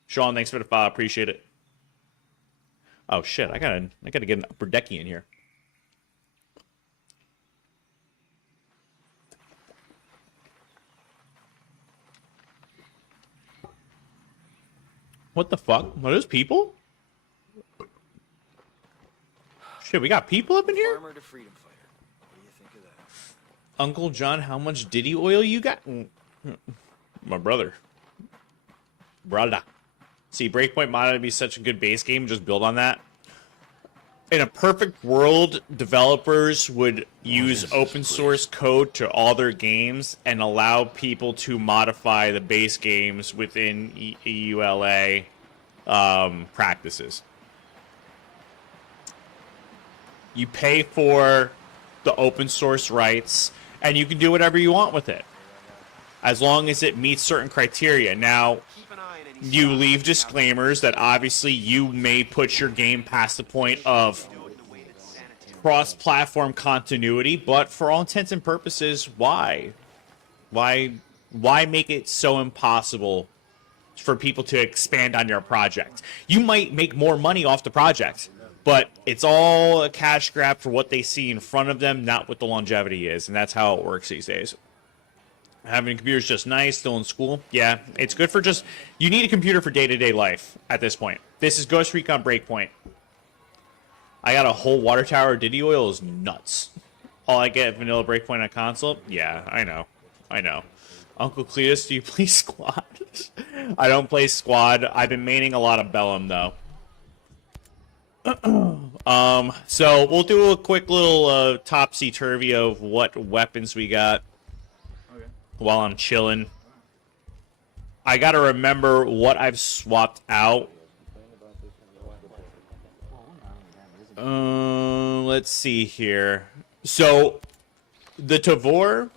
Sean, thanks for the follow. Appreciate it. Oh shit, I gotta get an upper decky in here. What the fuck? Are those people? Shit, we got people up in here? Farmer to freedom fighter. What do you think of that? Uncle John, how much Diddy oil you got? My brother. Brother. See, Breakpoint modded to be such a good base game. Just build on that. In a perfect world, developers would use open source code to all their games and allow people to modify the base games within EULA practices. You pay for the open source rights, and you can do whatever you want with it, as long as it meets certain criteria. Now, Keep an eye on any you stuff. leave disclaimers that obviously you may put your game past the point of cross-platform continuity, but for all intents and purposes, why? Why make it so impossible for people to expand on your project? You might make more money off the project, but it's all a cash grab for what they see in front of them, not what the longevity is, and that's how it works these days. Having a computer is just nice, still in school. Yeah, it's good for just... You need a computer for day-to-day life at this point. This is Ghost Recon Breakpoint. I got a whole water tower. Diddy oil is nuts. All I get vanilla Breakpoint on console? Yeah, I know. Uncle Cletus, do you play squad? I don't play squad. I've been maining a lot of Bellum though. So we'll do a quick little topsy-turvy of what weapons we got while I'm chilling. I gotta remember what I've swapped out. Let's see here. So the Tavor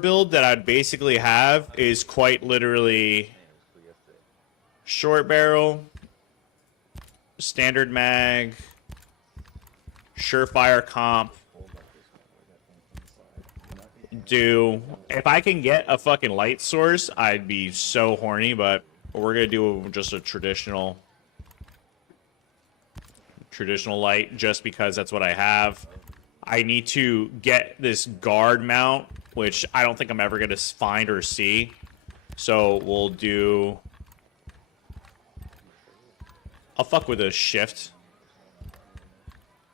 build that I'd basically have is quite literally short barrel, standard mag, surefire comp. If I can get a fucking light source, I'd be so horny, but we're gonna do just a traditional light just because that's what I have. I need to get this guard mount, which I don't think I'm ever gonna find or see. So we'll do. I'll fuck with a shift.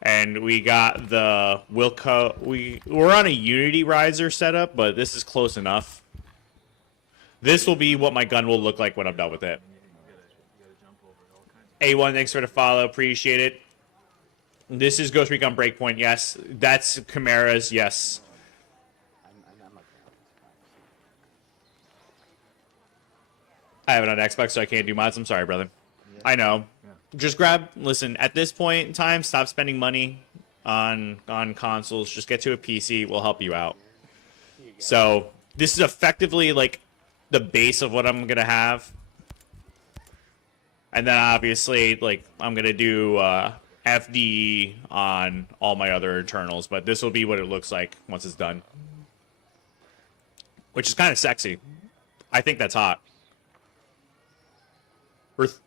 And we got the Wilco. We're on a Unity riser setup, but this is close enough. This will be what my gun will look like when I'm done with it. A1, thanks for the follow. Appreciate it. This is Ghost Recon Breakpoint. Yes. That's Chimera's. Yes. I have it on Xbox, so I can't do mods. I'm sorry, brother. I know. Just listen, at this point in time, stop spending money on consoles. Just get to a PC. We'll help you out. So this is effectively like the base of what I'm going to have. And then obviously, like, I'm going to do FD on all my other internals. But this will be what it looks like once it's done. Which is kind of sexy. I think that's hot.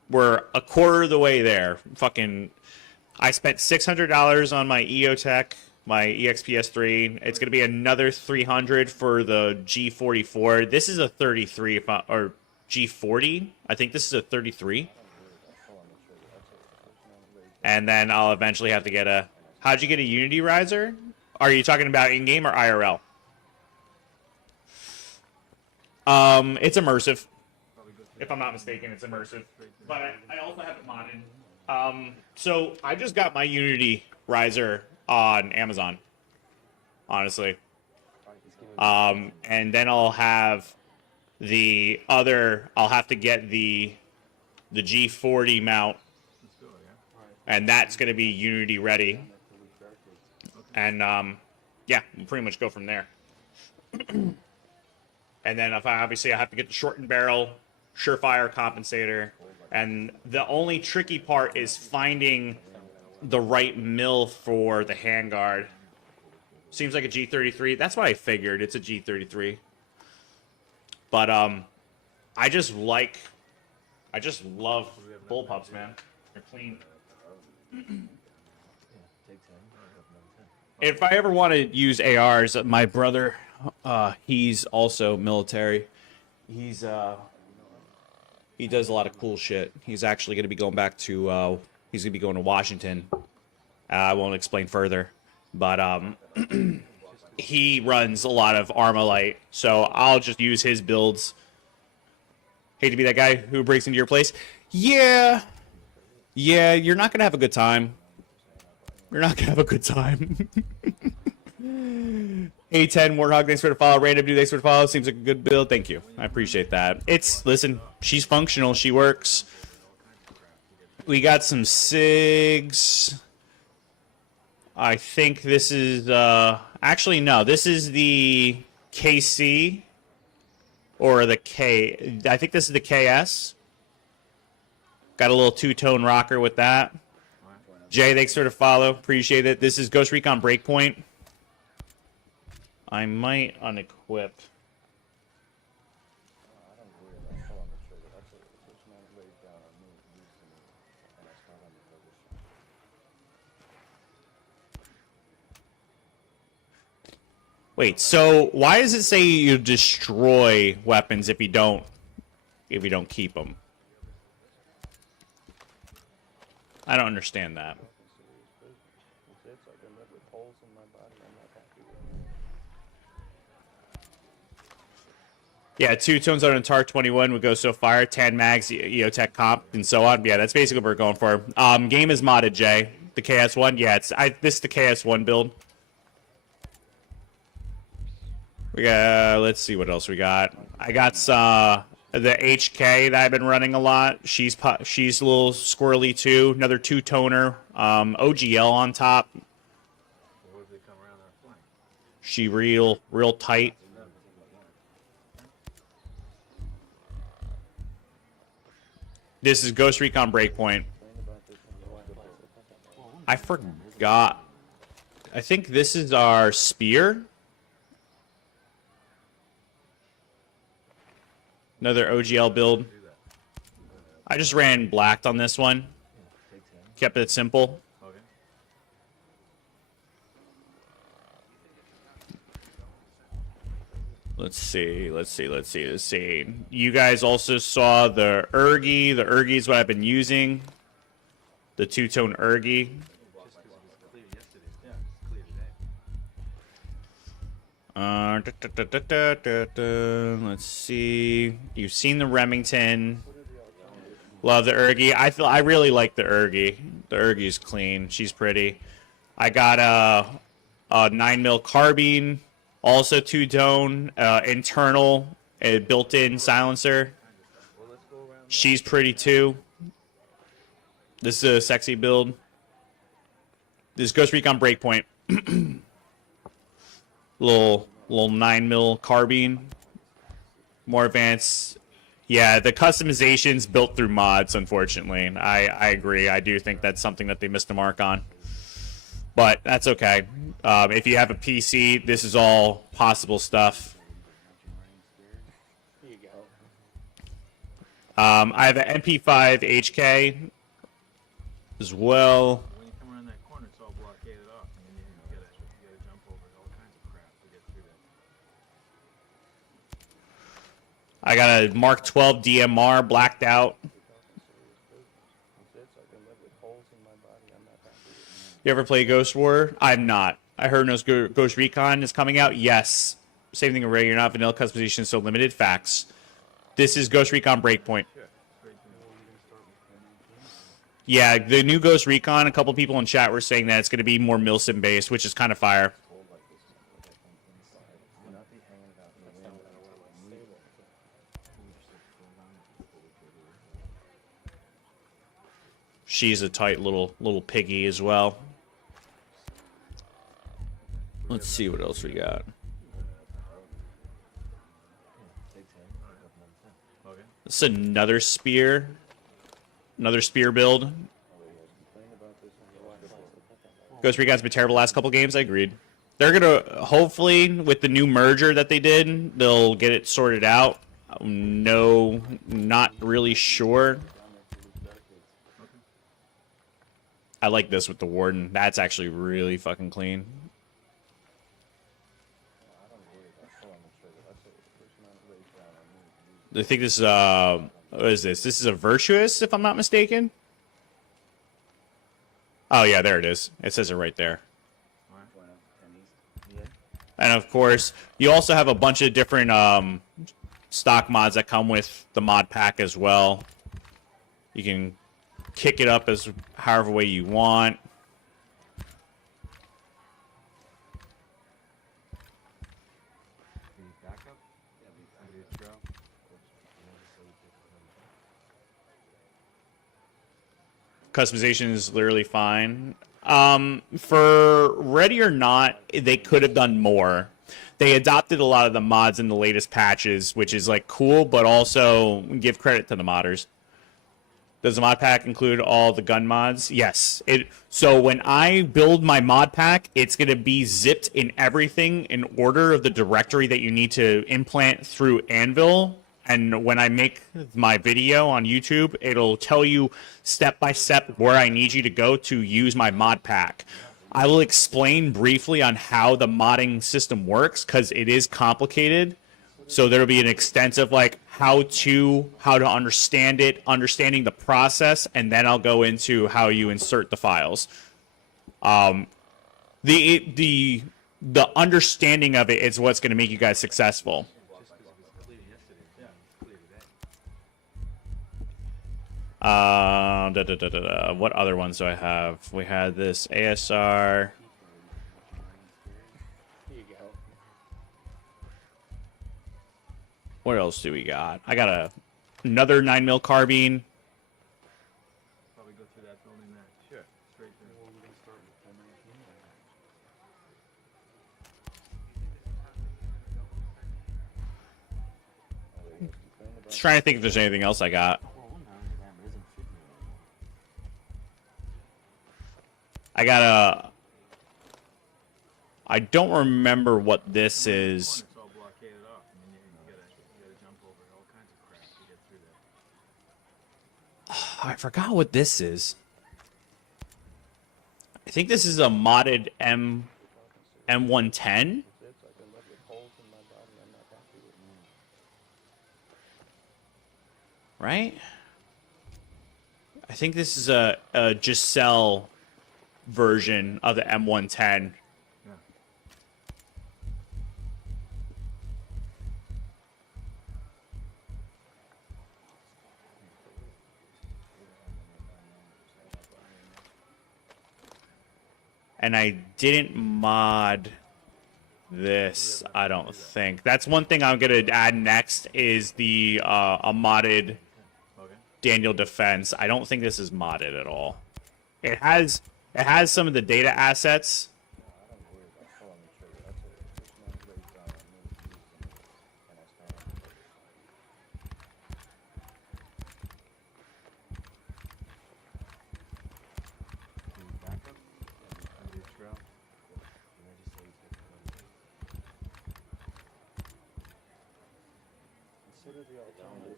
We're a quarter of the way there. Fucking, I spent $600 on my EOTech, my EXPS3. It's gonna be another $300 for the G44. This is a 33, or G40. I think this is a 33. And then I'll eventually have to get a. How'd you get a Unity riser? Are you talking about in-game or IRL? It's immersive. If I'm not mistaken, it's immersive. But I also have it modded. So I just got my Unity riser on Amazon, honestly. And then I'll have the other. I'll have to get the G40 mount, and that's going to be Unity ready. And yeah, we'll pretty much go from there. And then if I have to get the shortened barrel, surefire compensator, and the only tricky part is finding the right mill for the handguard. Seems like a G33. That's what I figured. It's a G33. But I just love bullpups, man. They're clean. If I ever want to use ARs, my brother, he's also military. He does a lot of cool shit. He's actually going to be going back to, he's going to be going to Washington. I won't explain further, but he runs a lot of Armalite, so I'll just use his builds. Hate to be that guy who breaks into your place. Yeah, you're not going to have a good time. You're not going to have a good time. A10 Warthog, thanks for the follow. Random Dude, thanks for the follow. Seems like a good build. Thank you. I appreciate that. Listen, she's functional. She works. We got some SIGs. I think this is, actually, no. This is the KC or the K. I think this is the KS. Got a little two-tone rocker with that. Jay, thanks for the follow. Appreciate it. This is Ghost Recon Breakpoint. I might unequip. Wait, so why does it say you destroy weapons if you don't keep them? I don't understand that. Yeah, 2 tones on a TAR 21 would go so fire, 10 mags, EOTech comp, and so on. Yeah, that's basically what we're going for. Game is modded, Jay. The KS1, yeah, this is the KS1 build. We got, let's see what else we got. I got the HK that I've been running a lot. She's a little squirrely too. Another 2-toner. OGL on top. She real tight. This is Ghost Recon Breakpoint. I forgot. I think this is our spear. Another OGL build. I just ran blacked on this one. Kept it simple. Let's see. You guys also saw the Ergi. The Ergi is what I've been using. The 2-tone Ergi. Let's see. You've seen the Remington. Love the Ergi. I really like the Ergi. The Ergi's clean. She's pretty. I got a 9mm carbine. Also 2-tone, internal, a built-in silencer. She's pretty too. This is a sexy build. This is Ghost Recon Breakpoint. little 9mm carbine. More advanced. Yeah, the customization's built through mods, unfortunately. I agree. I do think that's something that they missed the mark on. But that's okay. If you have a PC, this is all possible stuff. I have an MP5 HK as well. When you come around that corner, it's all blockaded off, and then you gotta jump over all kinds of crap to get through that. I got a Mark 12 DMR blacked out. You ever play Ghost War? I'm not. I heard Ghost Recon is coming out. Yes. Same thing with regular, not vanilla customization, so limited. Facts. This is Ghost Recon Breakpoint. Yeah, the new Ghost Recon, a couple people in chat were saying that it's going to be more Milsim based, which is kind of fire. She's a tight little piggy as well. Let's see what else we got. This is another spear. Another spear build. Ghost Recon's been terrible the last couple games. I agreed. They're going to, hopefully, with the new merger that they did, they'll get it sorted out. No, not really sure. I like this with the Warden. That's actually really fucking clean. I think this is what is this? This is a Virtuous, if I'm not mistaken. Oh yeah, there it is. It says it right there. And of course, you also have a bunch of different stock mods that come with the mod pack as well. You can kick it up as however way you want. Customization is literally fine. For Ready or Not, they could have done more. They adopted a lot of the mods in the latest patches, which is like cool, but also give credit to the modders. Does the mod pack include all the gun mods? Yes. So when I build my mod pack, it's going to be zipped in everything in order of the directory that you need to implant through Anvil. And when I make my video on YouTube, it'll tell you step by step where I need you to go to use my mod pack. I will explain briefly on how the modding system works because it is complicated. So there'll be an extensive like how to understand it, understanding the process, and then I'll go into how you insert the files. The understanding of it is what's going to make you guys successful. What other ones do I have? We had this ASR. Here you go. What else do we got? I got another 9mm carbine. Probably go through that building there. Sure. Straight through. Just trying to think if there's anything else I got. I got a. I don't remember what this is. It's all blockaded off. I mean, you gotta jump over all kinds of crap to get through there. I forgot what this is. I think this is a modded M110. Right? I think this is a Giselle version of the M110. Yeah. And I didn't mod this, I don't think. That's one thing I'm gonna add next is the a modded Okay. Daniel Defense. I don't think this is modded at all. It has some of the data assets. Backup. Under the trail.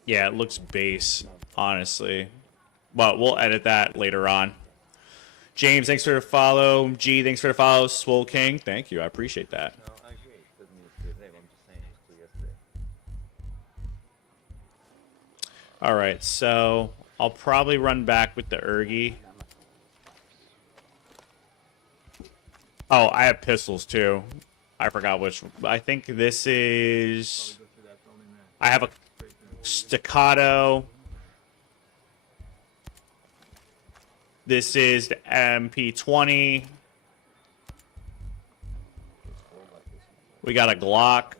Yeah, it looks base, honestly. But we'll edit that later on. James, thanks for the follow. G, thanks for the follow. Swole King, thank you. I appreciate that. No, I agree. It doesn't mean it's clear today, but I'm just saying it was clear yesterday. All right, so I'll probably run back with the Ergi. Oh, I have pistols too. I forgot which. I think this is. Go through that building there. I have a Straight through. staccato. This is the MP20. We got a Glock.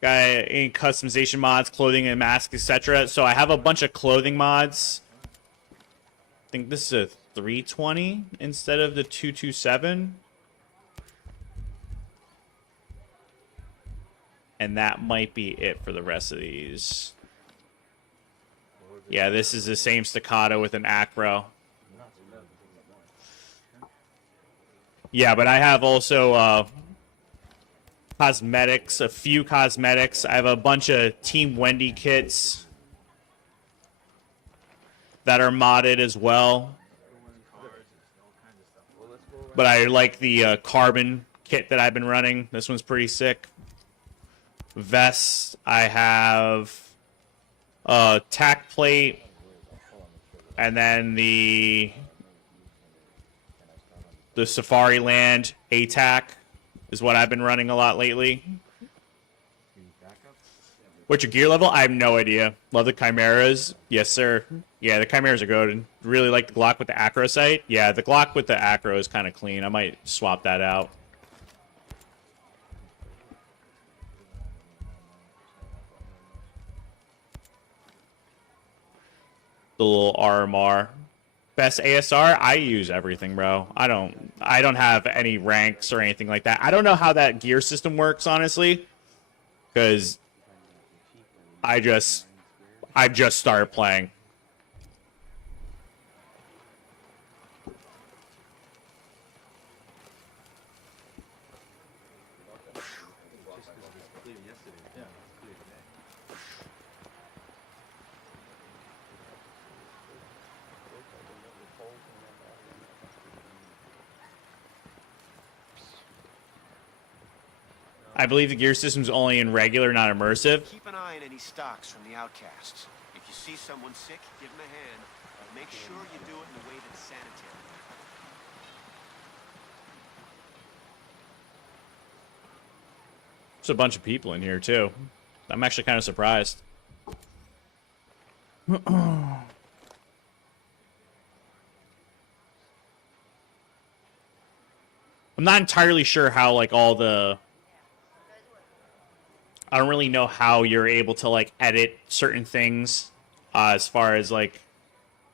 Got any customization mods, clothing and mask, etc. So I have a bunch of clothing mods. I think this is a 320 instead of the 227. And that might be it for the rest of these. Yeah, this is the same staccato with an acro. Yeah, but I have also cosmetics, a few cosmetics. I have a bunch of Team Wendy kits that are modded as well. But I like the carbon kit that I've been running. This one's pretty sick. Vests, I have a tack plate, and then the Safari Land ATAC is what I've been running a lot lately. What's your gear level? I have no idea. Love the Chimeras. Yes, sir. Yeah, the Chimeras are good. Really like the Glock with the acro sight. Yeah, the Glock with the acro is kind of clean. I might swap that out. The little RMR. Best ASR? I use everything, bro. I don't have any ranks or anything like that. I don't know how that gear system works, honestly. Because I just started playing. I believe the gear system's only in regular, not immersive. Keep an eye on any stocks from the outcasts. If you see someone sick, give them a hand, but make sure you do it in a way that's sanitary. There's a bunch of people in here too. I'm actually kind of surprised. I'm not entirely sure how, like, all the... I don't really know how you're able to, like, edit certain things as far as, like,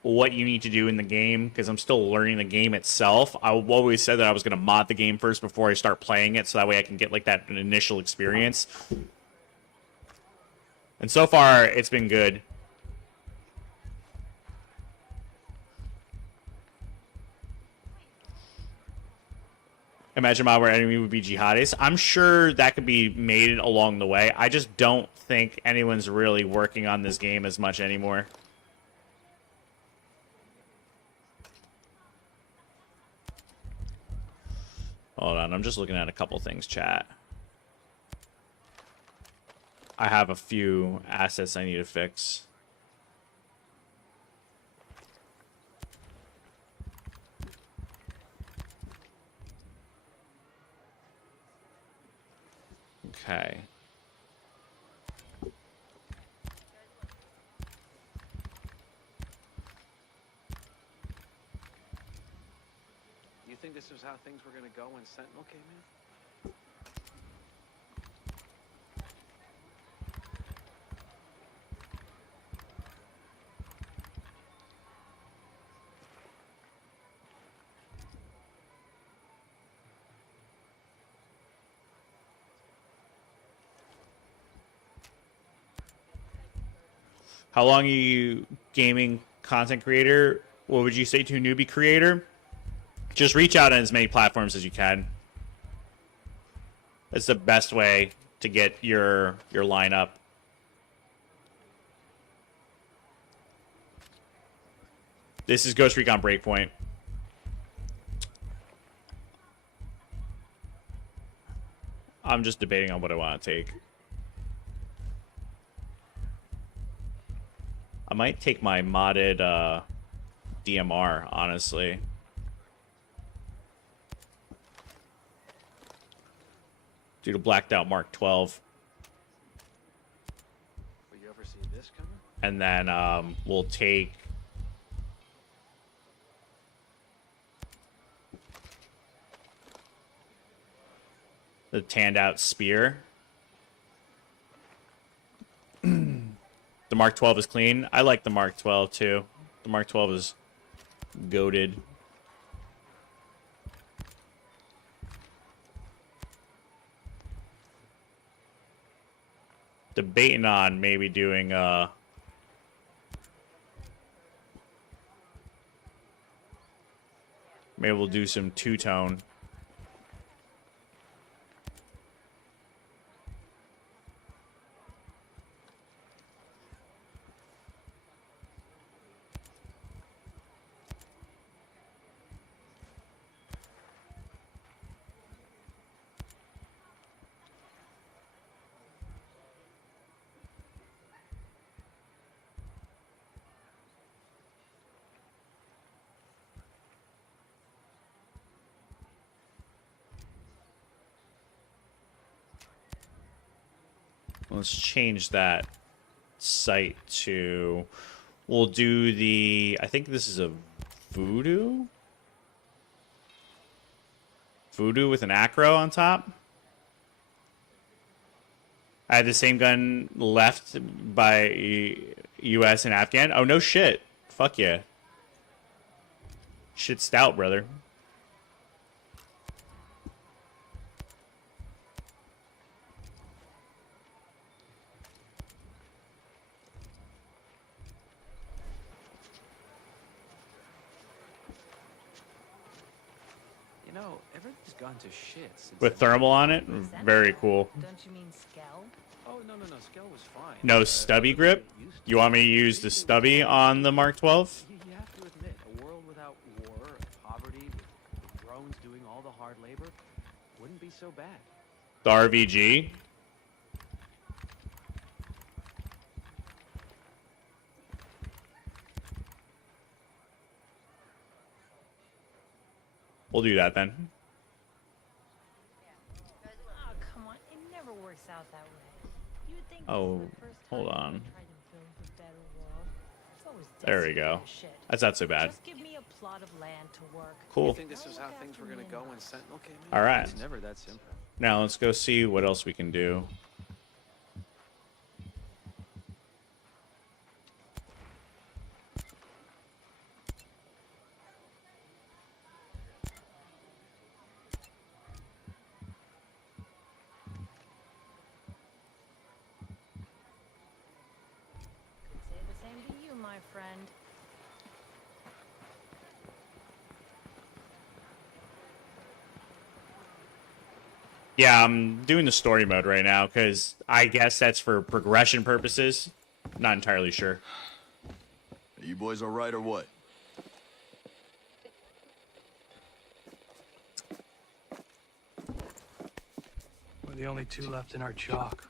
what you need to do in the game, because I'm still learning the game itself. I always said that I was going to mod the game first before I start playing it, so that way I can get, like, that initial experience. And so far, it's been good. Imagine my enemy would be jihadis. I'm sure that could be made along the way. I just don't think anyone's really working on this game as much anymore. Hold on, I'm just looking at a couple things, chat. I have a few assets I need to fix. Okay. You think this was how things were gonna go when Sentinel came in? How long are you gaming content creator? What would you say to a newbie creator? Just reach out on as many platforms as you can. That's the best way to get your lineup. This is Ghost Recon Breakpoint. I'm just debating on what I want to take. I might take my modded DMR, honestly. Due to blacked out Mark 12. Will you ever see this coming? And then we'll take the tanned out spear. The Mark 12 is clean. I like the Mark 12 too. The Mark 12 is goated. Debating on maybe doing maybe we'll do some two-tone. Let's change that site to, we'll do the, I think this is a Voodoo? Voodoo with an acro on top. I had the same gun left by US and Afghan. Oh, no shit. Fuck yeah. Shit stout, brother. You know, everything's gone to shit since With thermal on it? Very cool. Don't you mean Skell? Oh, no, Skell was fine. No stubby grip? You want me to use the stubby on the Mark 12? You have to admit, a world without war and poverty, with drones doing all the hard labor, wouldn't be so bad. The RVG? We'll do that then. Oh, come on. It never works Oh, hold on. There we go. That's not so bad. Just give me a plot of land to work. Cool. You think this is how things were gonna go when Sentinel came in? All right. It's never that simple. Now let's go see what else we can do. Could say the same to you, my friend. Yeah, I'm doing the story mode right now because I guess that's for progression purposes. Not entirely sure. Are you boys all right or what? We're the only two left in our chalk.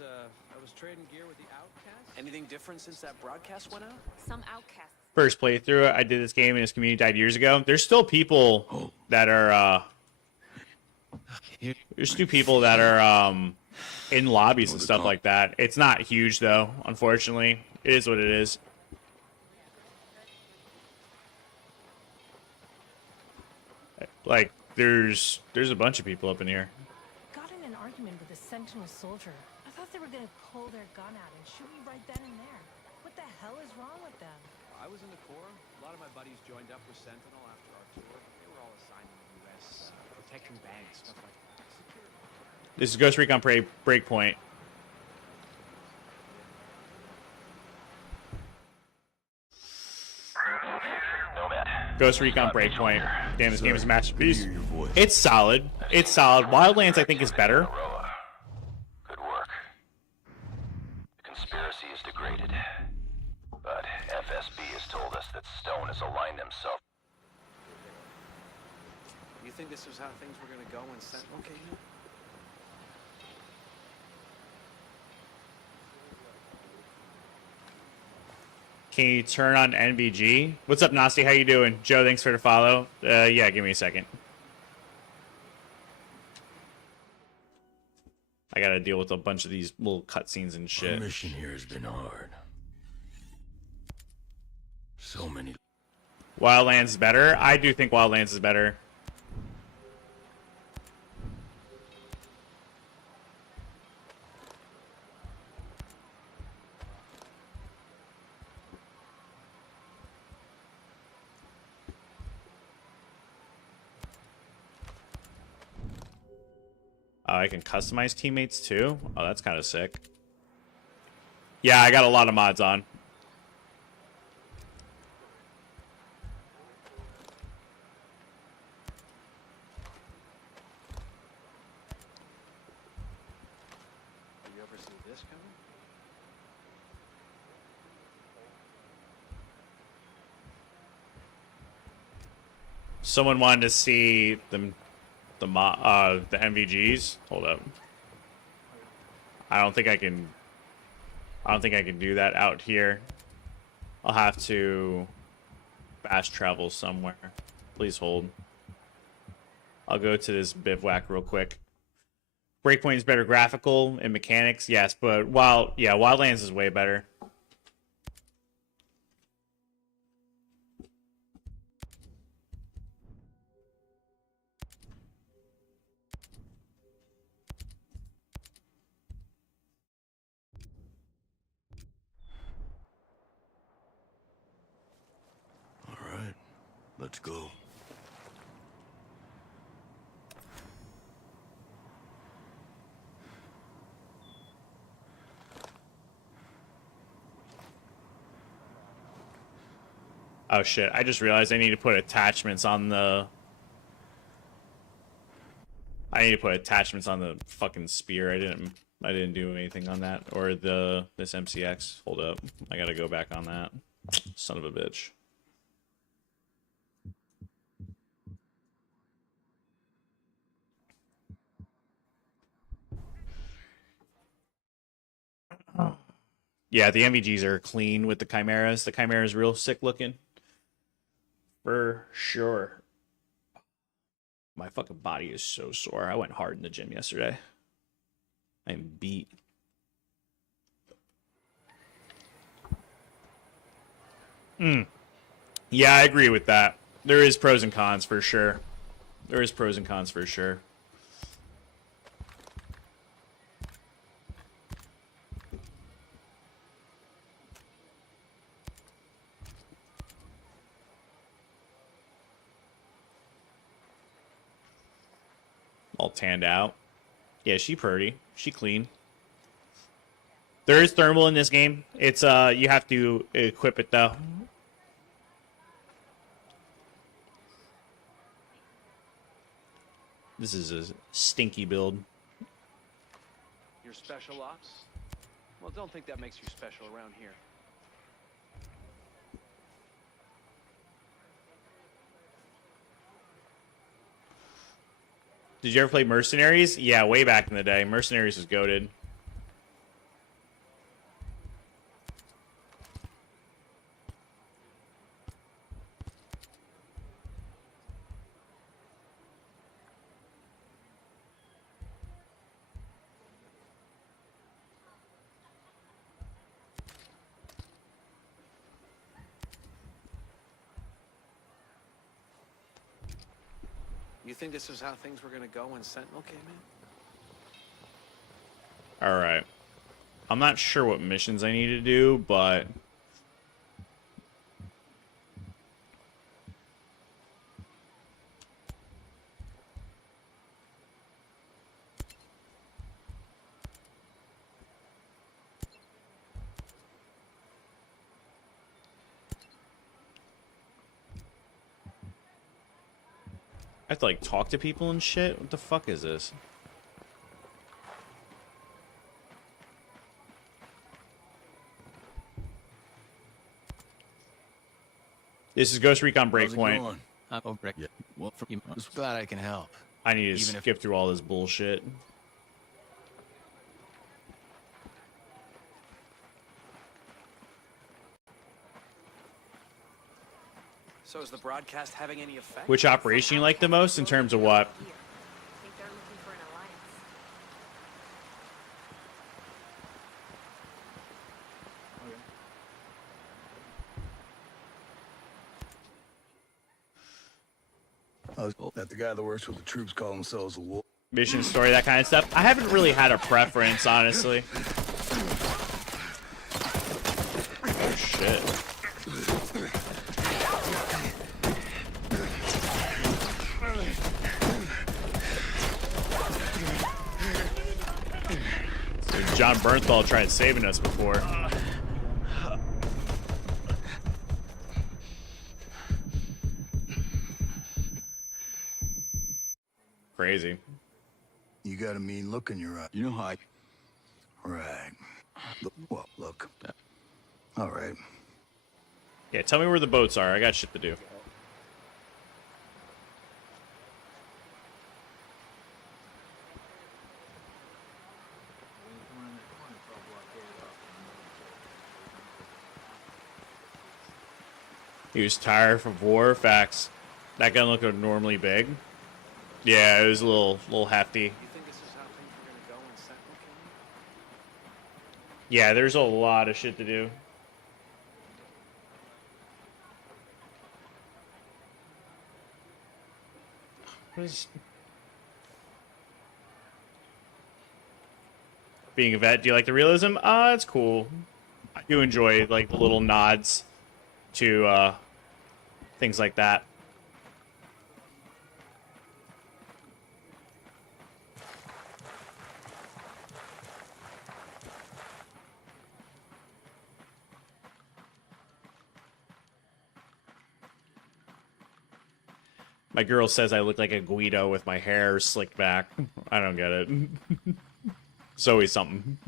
I was trading gear with the Outcast. Anything different since that broadcast went out? Some outcasts. First playthrough, I did this game and this community died years ago. There's still people that are there's two people that are in lobbies and stuff like that. It's not huge though, unfortunately. It is what it is. Like there's a bunch of people up in here. Got in an argument with a Sentinel soldier. I thought they were gonna pull their gun out and shoot me right then and there. What the hell is wrong with them? I was in the Corps. A lot of my buddies joined up with Sentinel after our tour. They were all assigned in the U.S., protecting banks, stuff like that. Security. This is Ghost Recon Breakpoint. Ghost Recon Breakpoint. Damn, this game is a masterpiece. It's solid. It's solid. Wildlands, I think, is better. Good work. The conspiracy is degraded. But FSB has told us that Stone has aligned himself. You think this was how things were gonna go when Sentinel came in? Can you turn on NVG? What's up, Nasty? How you doing? Joe, thanks for the follow. Yeah, give me a second. I gotta deal with a bunch of these little cutscenes and shit. Our mission here has been hard. So many. Wildlands is better? I do think Wildlands is better. I can customize teammates too? Oh, that's kind of sick. Yeah, I got a lot of mods on. Did you ever see this coming? Someone wanted to see the MVGs. Hold up. I don't think I can do that out here. I'll have to fast travel somewhere. Please hold. I'll go to this bivouac real quick. Breakpoint is better graphical and mechanics, yes, but Wildlands is way better. Let's go. Oh shit, I just realized I need to put attachments on the... I need to put attachments on the fucking spear. I didn't do anything on that. Or this MCX. Hold up. I gotta go back on that. Son of a bitch. Yeah, the MVGs are clean with the Chimeras. The Chimera's real sick looking. For sure. My fucking body is so sore. I went hard in the gym yesterday. I'm beat. Yeah, I agree with that. There is pros and cons for sure. There is pros and cons for sure. All tanned out. Yeah, she pretty. She clean. There is thermal in this game. It's you have to equip it though. This is a stinky build. Your special ops? Well, don't think that makes you special around here. Did you ever play Mercenaries? Yeah, way back in the day. Mercenaries was goated. You think this is how things were gonna go when Sentinel came in? Alright. I'm not sure what missions I need to do, but... I have to, like, talk to people and shit? What the fuck is this? This is Ghost Recon Breakpoint. Yeah. Well, I'm glad I can help. I need to skip through all this bullshit. So is the broadcast having any effect? Which operation you like the most in terms of what? Think they're looking for an alliance. That the guy that works with the troops call themselves a wolf. Mission story, that kind of stuff. I haven't really had a preference, honestly. Oh, shit. John Bernthal tried saving us before. Crazy. You got a mean look in your eye. You know how I... Right. Look. All right. Yeah, tell me where the boats are. I got shit to do. He was tired from war. Facts. That gun looked normally big. Yeah, it was a little hefty. You think this is how things were gonna go when Sentinel came in? Yeah, there's a lot of shit to do. Being a vet, do you like the realism? It's cool. I do enjoy like the little nods to things like that. My girl says I look like a Guido with my hair slicked back. I don't get it. It's always something.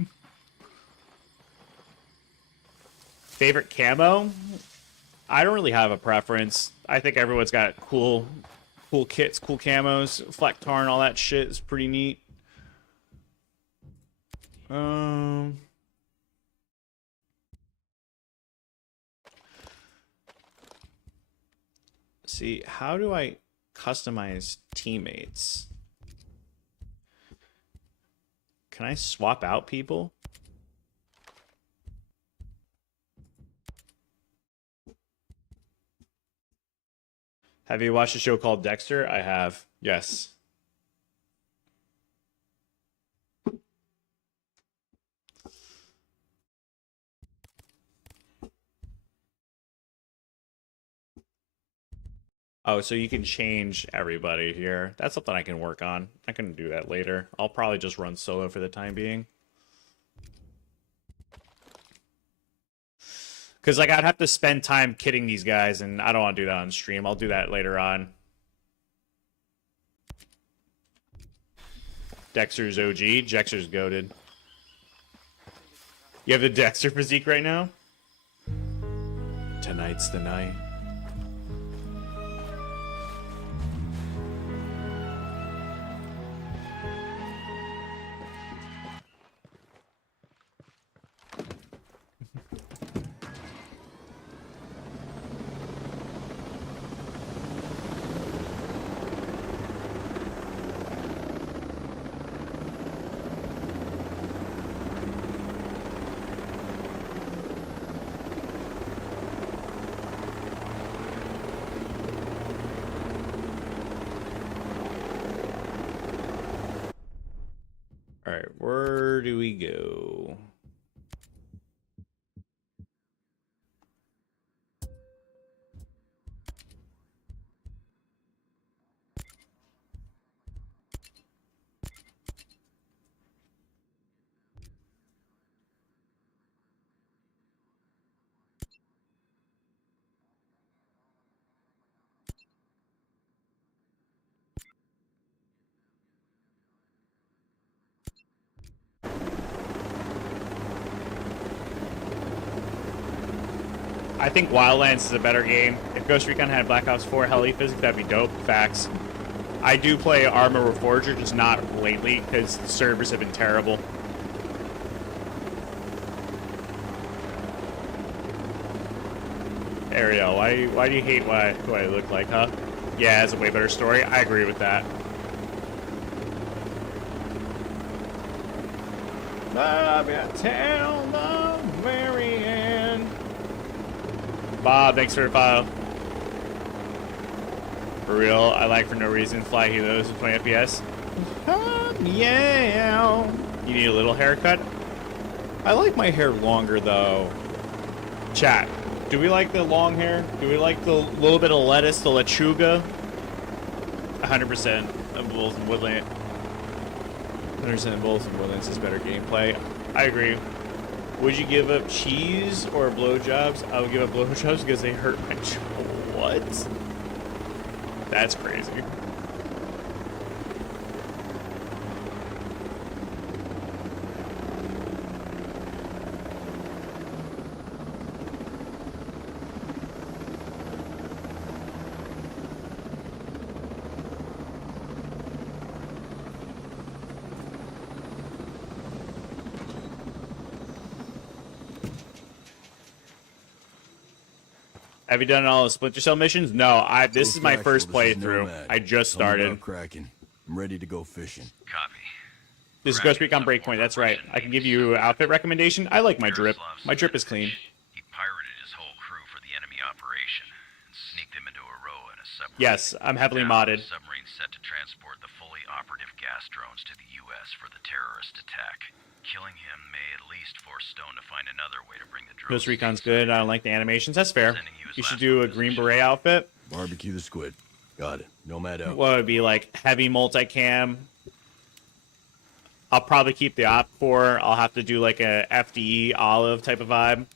Favorite camo? I don't really have a preference. I think everyone's got cool kits, cool camos. Flectar and all that shit is pretty neat. See, how do I customize teammates? Can I swap out people? Have you watched a show called Dexter? I have. Yes. Oh, so you can change everybody here. That's something I can work on. I can do that later. I'll probably just run solo for the time being. Because, like, I'd have to spend time kidding these guys, and I don't want to do that on stream. I'll do that later on. Dexter's OG. Dexter's goated. You have the Dexter physique right now? Tonight's the night. Alright, where do we go? I think Wildlands is a better game. If Ghost Recon had Black Ops 4 heli physics, that'd be dope. Facts. I do play Arma Reforger, just not lately, because the servers have been terrible. Ariel, why do you hate who I look like, huh? Yeah, it has a way better story. I agree with that. Till the very end. Bob, thanks for the follow. For real, I like for no reason fly helos with 20 FPS. Yeah. You need a little haircut? I like my hair longer though. Chat, do we like the long hair? Do we like the little bit of lettuce, the lechuga? 100% of Bulls and Woodland. 100% of Bulls and Woodlands is better gameplay. I agree. Would you give up cheese or blowjobs? I would give up blowjobs because they hurt my jaw. What? That's crazy. Have you done all the Splinter Cell missions? No, this is my first playthrough. I just started. Cracking. I'm ready to go fishing. Copy. This is Ghost Recon Breakpoint, that's right. I can give you an outfit recommendation. I like my drip. My drip is clean. He pirated his whole crew for the enemy operation and sneaked them into a row in a submarine. Yes, I'm heavily modded. The submarine set to transport the fully operative gas drones to the U.S. for the terrorist attack. Killing him may at least force Stone to find another way to bring the drones. Ghost Recon's good. I don't like the animations. That's fair. You should do a Green Beret outfit. Barbecue the squid. Got it. Nomad out. What would it be like? Heavy multicam. I'll probably keep the Op Core. I'll have to do like a FDE olive type of vibe.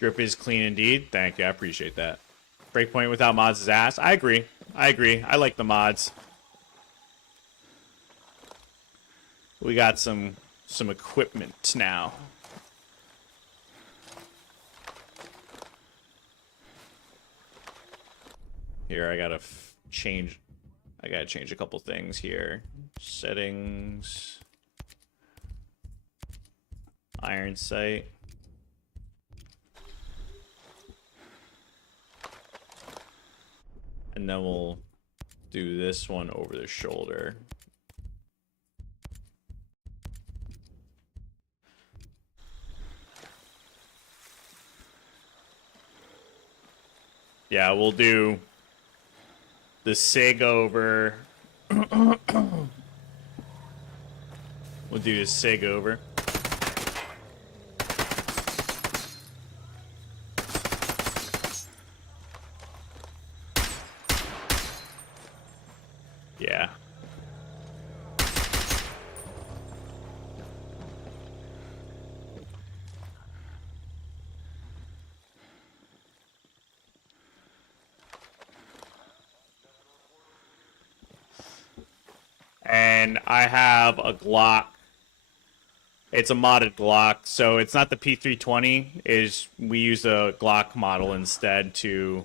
Drip is clean indeed. Thank you. I appreciate that. Breakpoint without mods is ass. I agree. I agree. I like the mods. We got some equipment now. Here, I gotta change a couple things here. Settings. Iron sight. And then we'll do this one over the shoulder. Yeah, we'll do the SIG over. We'll do the SIG over. Yeah. And I have a Glock. It's a modded Glock, so it's not the P320. We use a Glock model instead to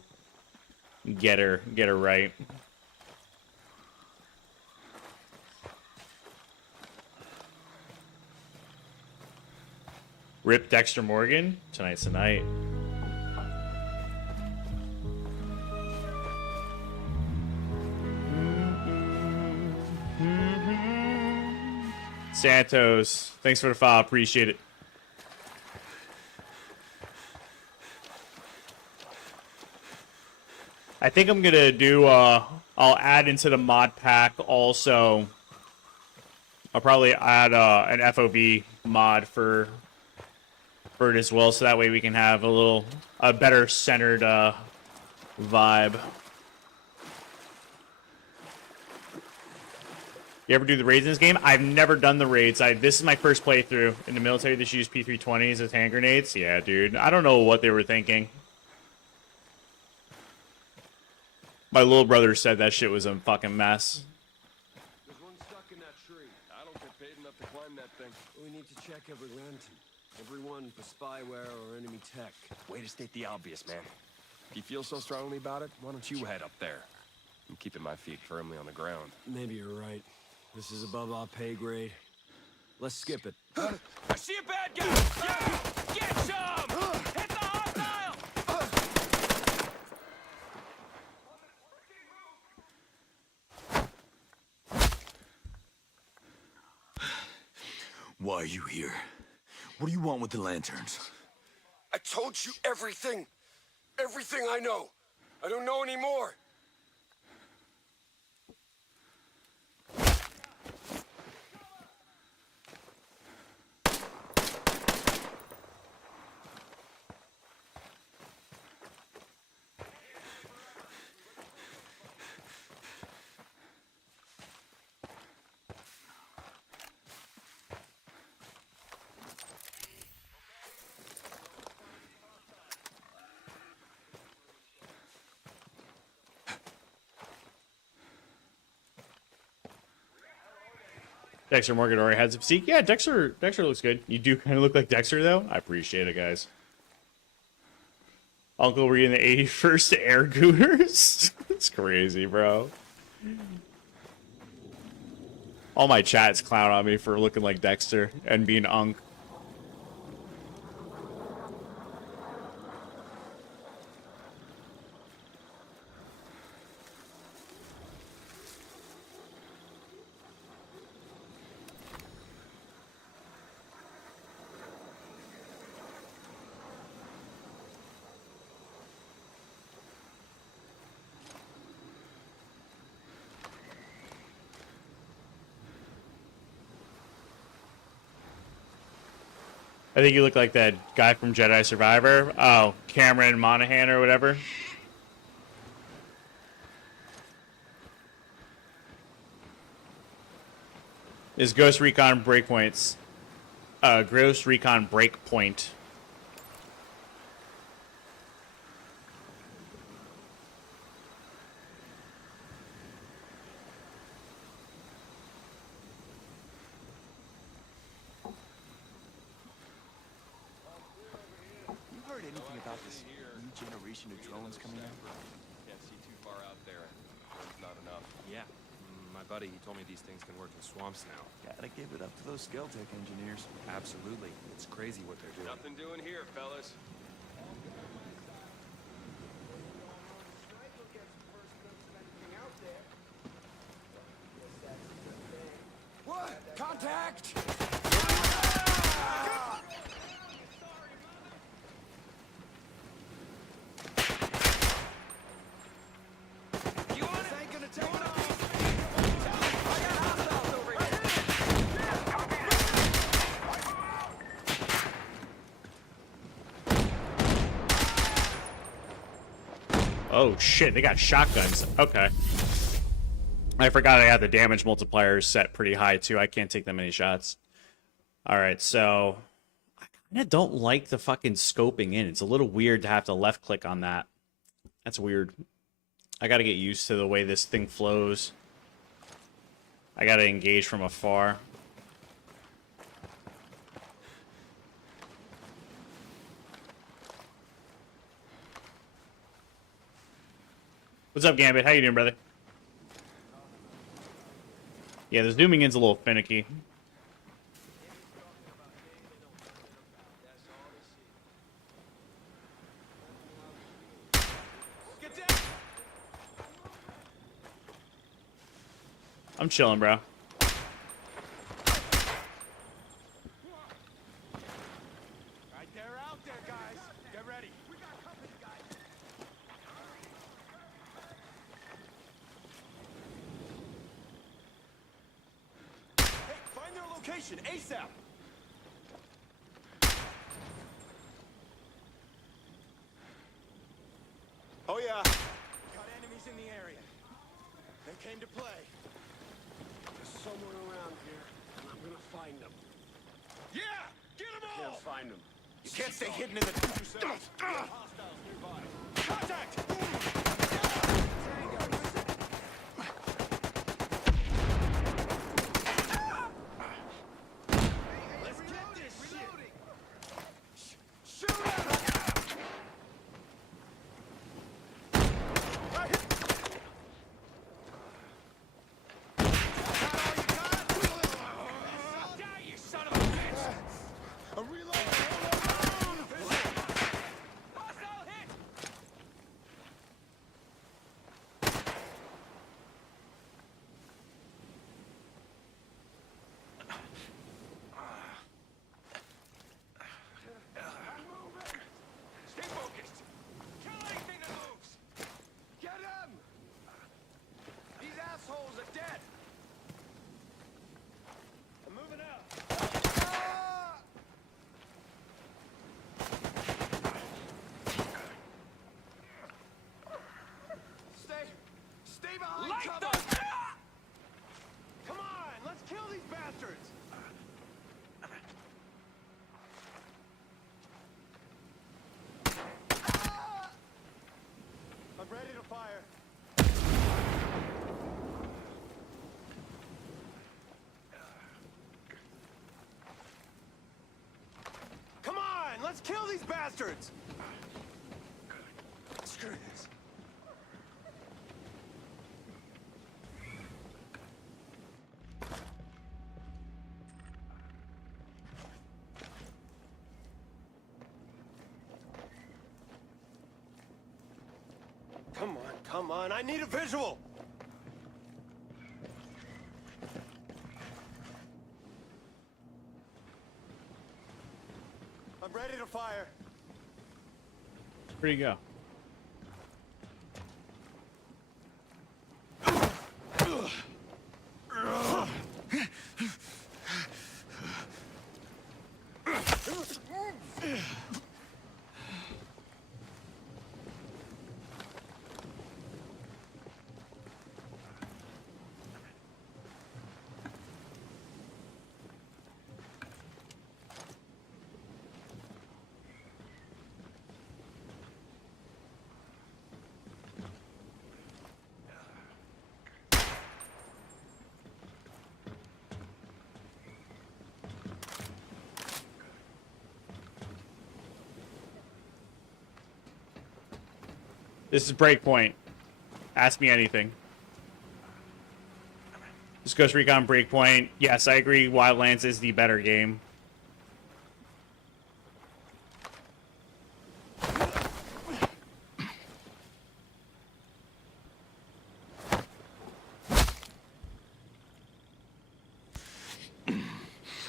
get her right. Rip Dexter Morgan. Tonight's the night. Santos, thanks for the follow. Appreciate it. I think I'm gonna do. I'll add into the mod pack also. I'll probably add an FOV mod for it as well, so that way we can have a better centered vibe. You ever do the raids in this game? I've never done the raids. This is my first playthrough. In the military, they use P320s as hand grenades. Yeah, dude. I don't know what they were thinking. My little brother said that shit was a fucking mess. There's one stuck in that tree. I don't get paid enough to climb that thing. We need to check every lantern. Everyone for spyware or enemy tech. Way to state the obvious, man. If you feel so strongly about it, why don't you head up there? I'm keeping my feet firmly on the ground. Maybe you're right. This is above our pay grade. Let's skip it. I see a bad guy! Yeah! Get some! Hit the hostile! Why are you here? What do you want with the lanterns? I told you everything! Everything I know! I don't know anymore! Dexter Morgan already has a physique. Yeah, Dexter looks good. You do kind of look like Dexter, though. I appreciate it, guys. Uncle, were you in the 81st Air Gooners? It's crazy, bro. All my chats clown on me for looking like Dexter and being Unc. I think you look like that guy from Jedi Survivor. Oh, Cameron Monaghan or whatever. Is Ghost Recon Breakpoints. Ghost Recon Breakpoint. Of drones coming out? Can't see too far out there. There's not enough. Yeah. My buddy, he told me these things can work in swamps now. Gotta give it up to those Skill-Tech engineers. Absolutely. It's crazy what they're doing. Nothing doing here, fellas. Oh shit, they got shotguns. Okay. I forgot I had the damage multipliers set pretty high too. I can't take that many shots. Alright, so I kinda don't like the fucking scoping in. It's a little weird to have to left click on that. That's weird. I gotta get used to the way this thing flows. I gotta engage from afar. What's up, Gambit? How you doing, brother? Yeah, the zooming in's a little finicky. I'm chilling, bro. Right there, out there, guys. Get ready. We got company, guys. Hey, find their location ASAP. Oh yeah. Got enemies in the area. They came to play. There's someone around here, and I'm gonna find them. Yeah! Get them all! Can't find them. You can't stay hidden in the hostiles nearby. Contact! Let's get this shit! Shoot at him! Stay behind cover! Come on, let's kill these bastards! I'm ready to fire. Come on, let's kill these bastards! Screw this. Come on, I need a visual! I'm ready to fire. Where'd he go? This is Breakpoint. Ask me anything. This Ghost Recon Breakpoint. Yes, I agree. Wildlands is the better game.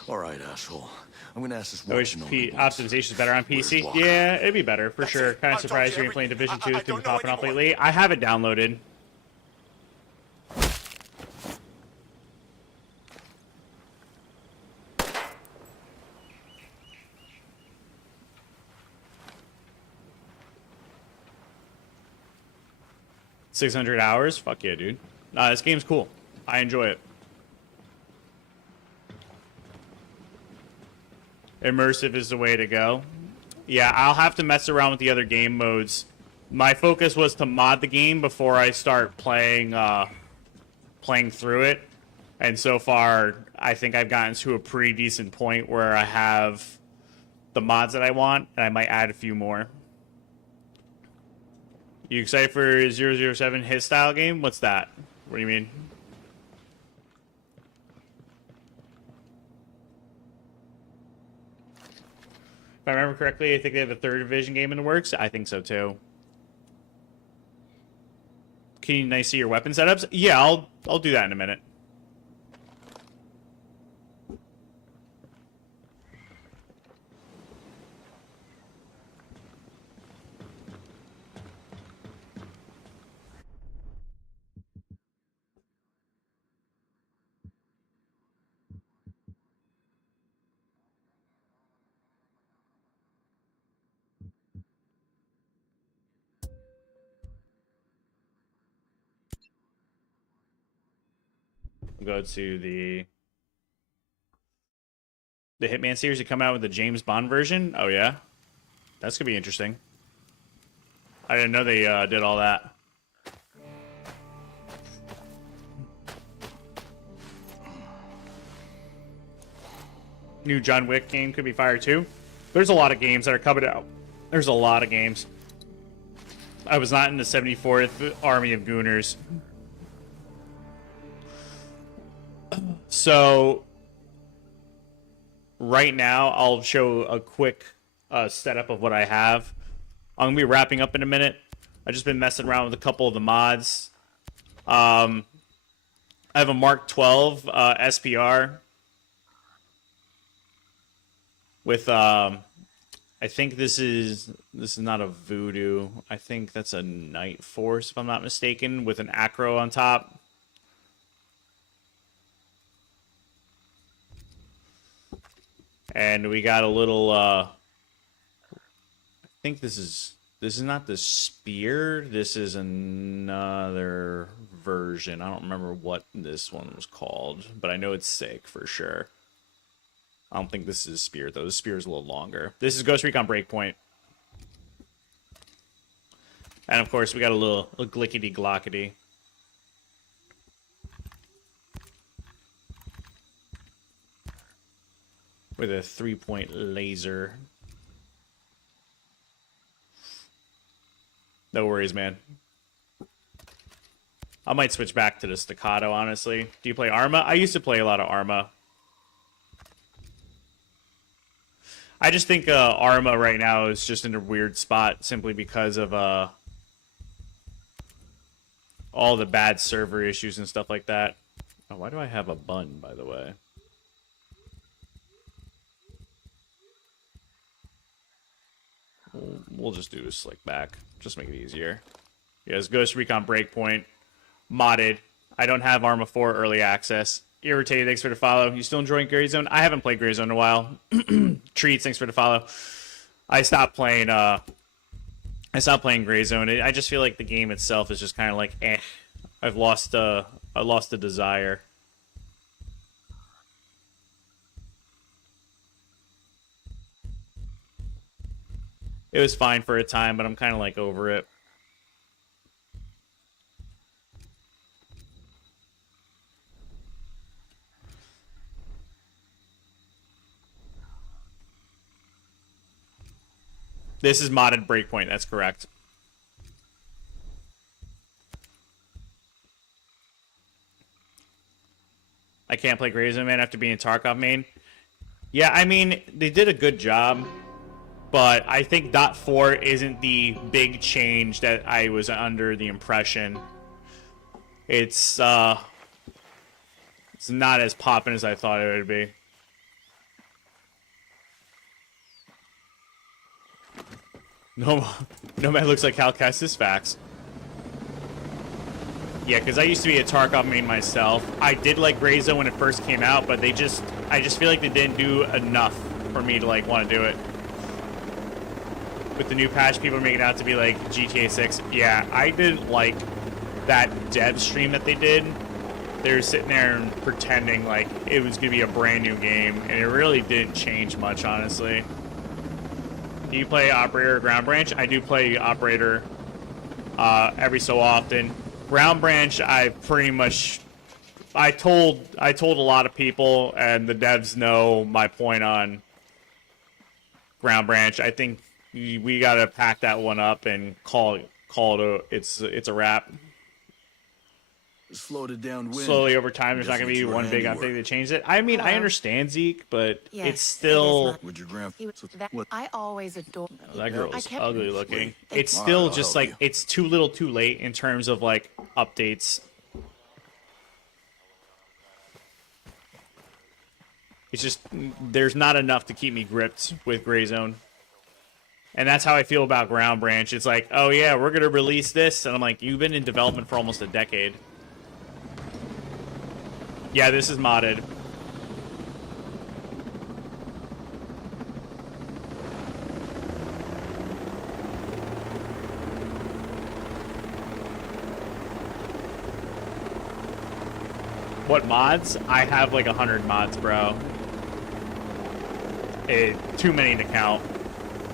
All right, asshole. I'm gonna ask this Optimization is better on PC. Yeah, it'd be better for sure. Kind of surprised you ain't playing Division 2. It's been popping off lately. I have it downloaded. 600 hours? Fuck yeah, dude. Nah, this game's cool. I enjoy it. Immersive is the way to go. Yeah, I'll have to mess around with the other game modes. My focus was to mod the game before I start playing playing through it. And so far, I think I've gotten to a pretty decent point where I have the mods that I want, and I might add a few more. You excited for 007 his style game? What's that? What do you mean? If I remember correctly, I think they have a 3rd Division game in the works. I think so too. Can you see your weapon setups? Yeah, I'll do that in a minute. Go to the Hitman series to come out with the James Bond version. Oh yeah, that's gonna be interesting. I didn't know they did all that. New John Wick game could be fire too. There's a lot of games that are coming out. There's a lot of games. I was not in the 74th Army of Gooners. So right now I'll show a quick setup of what I have. I'm gonna be wrapping up in a minute. I've just been messing around with a couple of the mods. I have a Mark 12 SPR with I think this is not a Voodoo. I think that's a Night Force if I'm not mistaken, with an acro on top. And we got a little I think this is not the spear. This is another version. I don't remember what this one was called, but I know it's sick for sure. I don't think this is spear though. The spear is a little longer. This is Ghost Recon Breakpoint. And of course we got a little glickety glockety. With a 3-point laser. No worries, man. I might switch back to the staccato, honestly. Do you play Arma? I used to play a lot of Arma. I just think Arma right now is just in a weird spot simply because of all the bad server issues and stuff like that. Oh, why do I have a bun, by the way? We'll just do a slick back. Just make it easier. Yes, Ghost Recon Breakpoint. Modded. I don't have Arma 4 early access. Irritated, thanks for the follow. You still enjoying Gray Zone? I haven't played Gray Zone in a while. Treats, thanks for the follow. I stopped playing Gray Zone. I just feel like the game itself is just kind of like, eh. I lost the desire. It was fine for a time, but I'm kind of like over it. This is modded Breakpoint, that's correct. I can't play Gray Zone, man, after being a Tarkov main. Yeah, I mean, they did a good job. But I think .4 isn't the big change that I was under the impression. It's not as poppin' as I thought it would be. Nomad looks like Cal Kestis, facts. Yeah, because I used to be a Tarkov main myself. I did like Gray Zone when it first came out, but I just feel like they didn't do enough for me to like want to do it. With the new patch, people are making it out to be like GTA 6. Yeah, I didn't like that dev stream that they did, they were sitting there and pretending like it was going to be a brand new game, and it really didn't change much, honestly. Do you play Operator or Ground Branch? I do play Operator every so often. Ground Branch, I pretty much... I told a lot of people, and the devs know my point on Ground Branch. I think we gotta pack that one up and call it it's a wrap. Floated downwind. Slowly over time, there's not gonna be one big thing that changes it. I mean, I understand Zeke, but it's still. Would your grandpa? I always adore. Oh, that girl is ugly looking. It's still just like it's too little, too late in terms of like updates. It's just, there's not enough to keep me gripped with Gray Zone. And that's how I feel about Ground Branch. It's like, oh yeah, we're going to release this. And I'm like, you've been in development for almost a decade. Yeah, this is modded. What mods? I have like 100 mods, bro. Too many to count.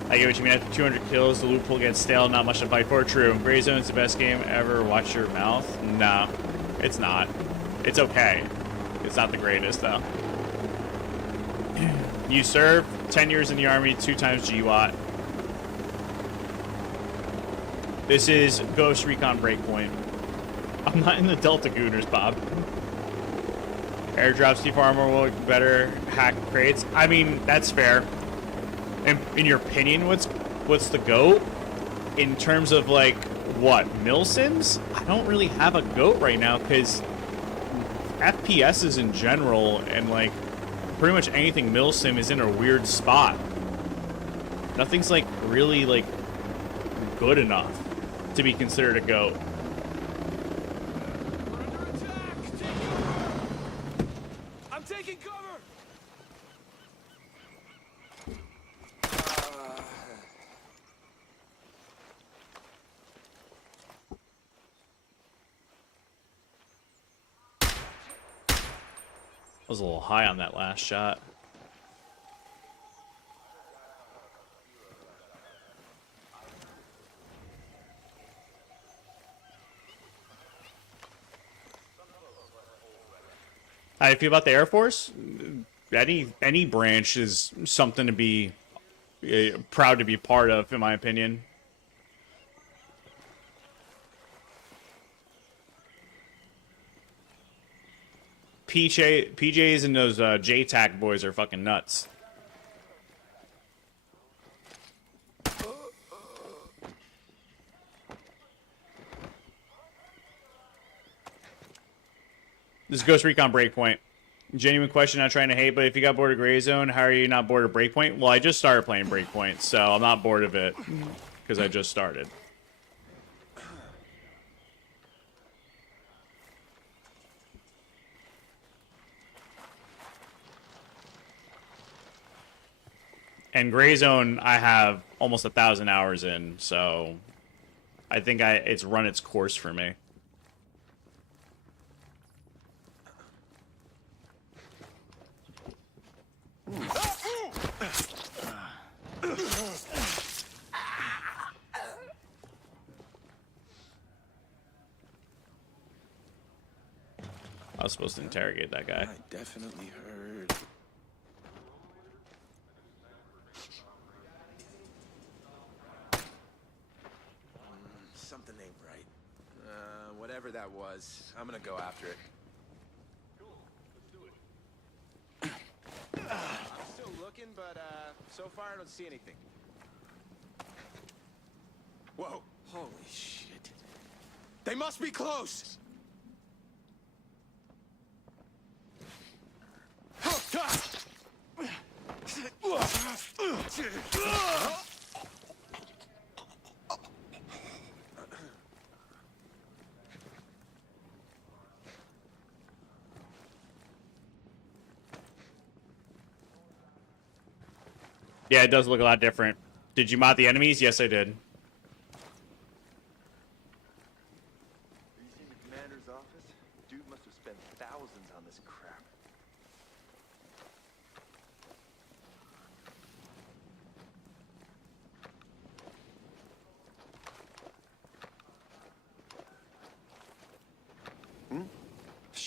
I get what you mean. After 200 kills, the loophole gets stale. Not much to fight for. True. Gray Zone's the best game ever. Watch your mouth. No, it's not. It's okay. It's not the greatest though. You serve 10 years in the army, 2 times GWAT. This is Ghost Recon Breakpoint. I'm not in the Delta Gooners, Bob. Airdrop Steve Armor will look better. Hack crates. I mean, that's fair. In your opinion, what's the GOAT? In terms of like what milsims? I don't really have a GOAT right now because FPSs in general and like pretty much anything milsim is in a weird spot. Nothing's like really like good enough to be considered a GOAT. Taking cover! I was a little high on that last shot. How do you feel about the Air Force? Any branch is something to be proud to be part of, in my opinion. PJs and those JTAC boys are fucking nuts. This is Ghost Recon Breakpoint. Genuine question, not trying to hate, but if you got bored of Gray Zone, how are you not bored of Breakpoint? Well, I just started playing Breakpoint, so I'm not bored of it because I just started. And Gray Zone, I have almost 1,000 hours in, so I think it's run its course for me. I was supposed to interrogate that guy. I definitely heard. Something ain't right. Whatever that was, I'm gonna go after it. I'm still looking, but so far I don't see anything. Whoa! Holy shit! They must be close. Yeah, it does look a lot different. Did you mod the enemies? Yes, I did.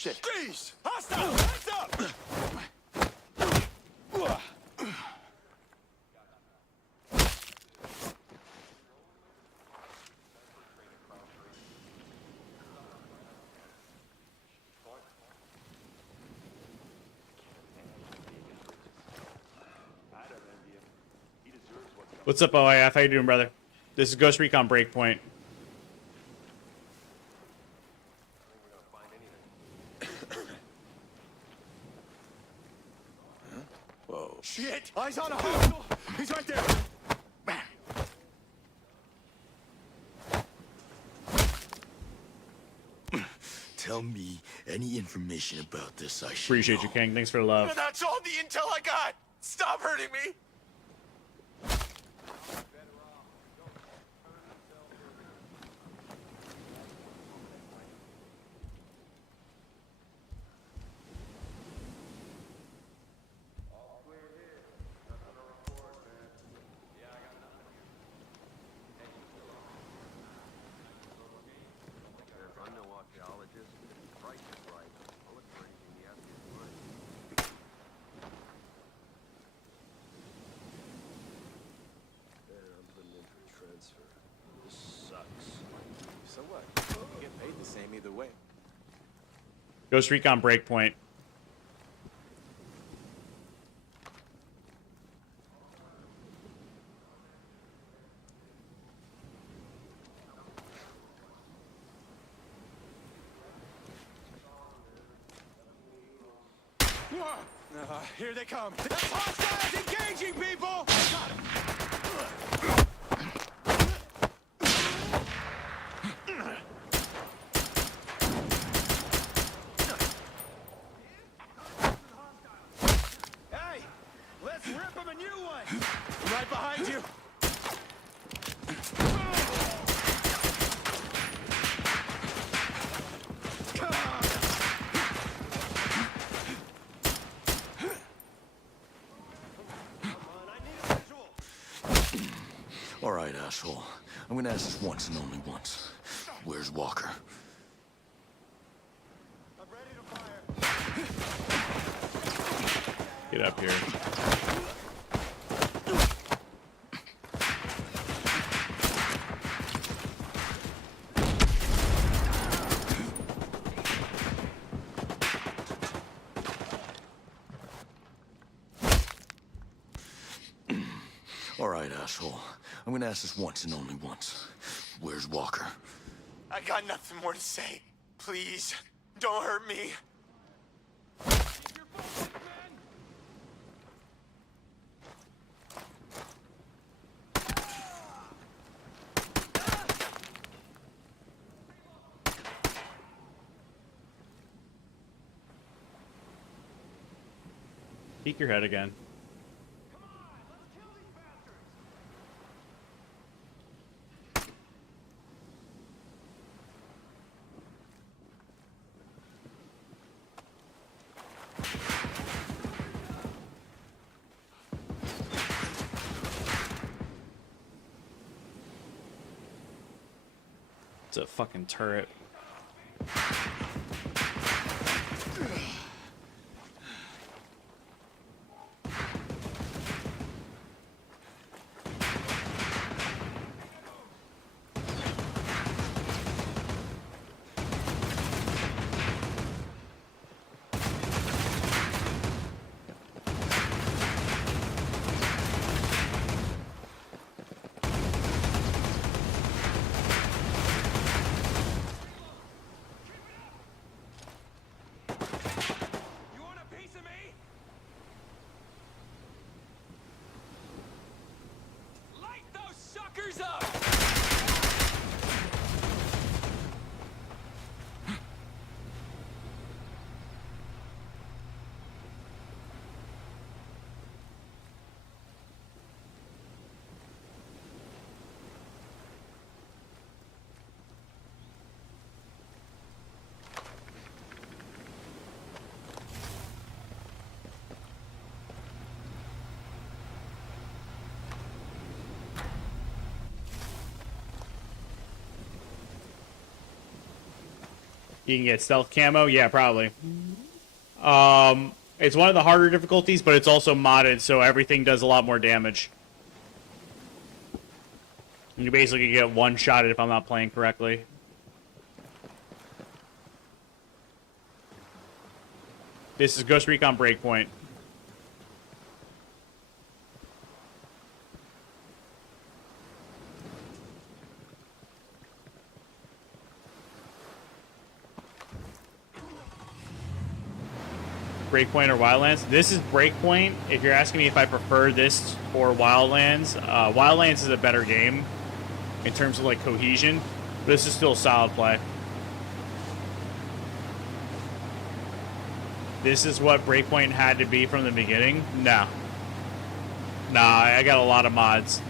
Shit. Freeze! Hostile! Hands up! What's up, OIF? How you doing, brother? This is Ghost Recon Breakpoint. Whoa. Shit! Eyes on a hostile! He's right there! Tell me any information about this I should Appreciate know. you, King. Thanks for the love. That's all the intel I got! Stop hurting me! So what? You get paid the same either way. Ghost Recon Breakpoint. Here they come. That's hostiles engaging, people! Got him. Hey, let's rip him a new one. Right behind you. All right, asshole. I'm gonna ask this once and only once. Where's Walker? I'm ready to fire. Get up here. All right, asshole. I'm gonna ask this once and only once. Where's Walker? I got nothing more to say. Please, don't hurt me. Peek your head again. It's a fucking turret. You can get stealth camo? Yeah, probably. It's one of the harder difficulties, but it's also modded, so everything does a lot more damage. You basically get one-shotted if I'm not playing correctly. This is Ghost Recon Breakpoint. Breakpoint or Wildlands? This is Breakpoint. If you're asking me if I prefer this or Wildlands, Wildlands is a better game in terms of like cohesion. But this is still a solid play. This is what Breakpoint had to be from the beginning? No. Nah, I got a lot of mods.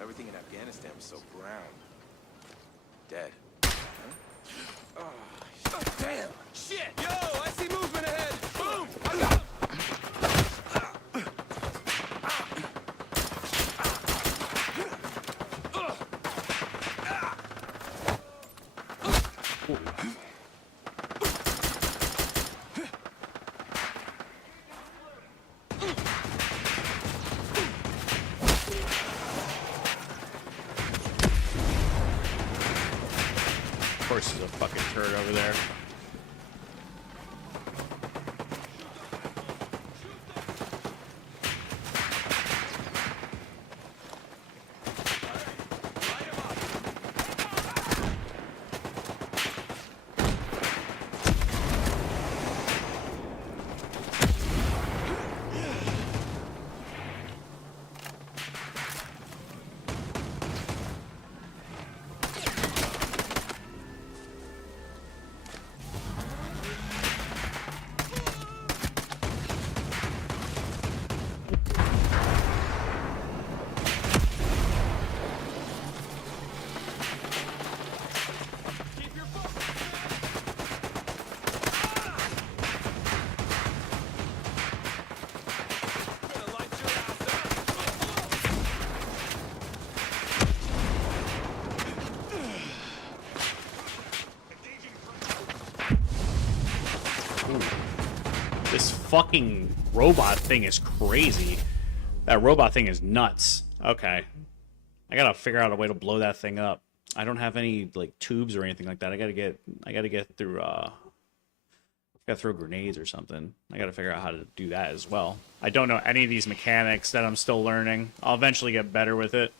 Everything in Afghanistan was so brown. Dead. Oh, damn! Shit! Yo, I see movement ahead! Boom! I got... Of course, there's a fucking turret over there. This fucking robot thing is crazy. That robot thing is nuts. Okay. I gotta figure out a way to blow that thing up. I don't have any like tubes or anything like that. I gotta get through gotta throw grenades or something. I gotta figure out how to do that as well. I don't know any of these mechanics that I'm still learning. I'll eventually get better with it.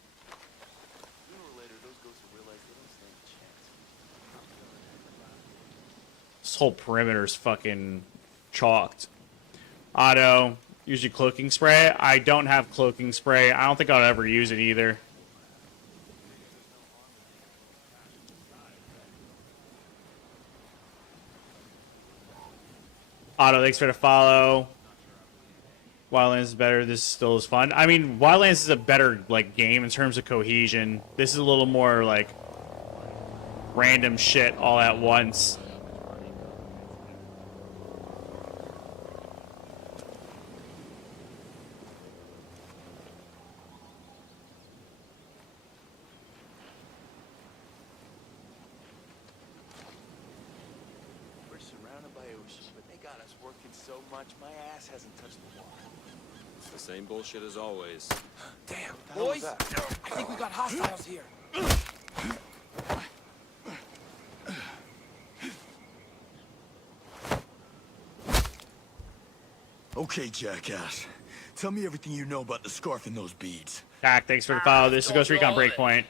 This whole perimeter's fucking chalked. Auto, use your cloaking spray. I don't have cloaking spray. I don't think I'll ever use it either. Auto, thanks for the follow. Wildlands is better. This still is fun. I mean, Wildlands is a better like game in terms of cohesion. This is a little more like random shit all at once. Same bullshit as always. Damn, boys! I think we got hostiles here. Okay, jackass. Tell me everything you know about the scarf and those beads. Jack, thanks for the follow. This is Ghost Recon Breakpoint.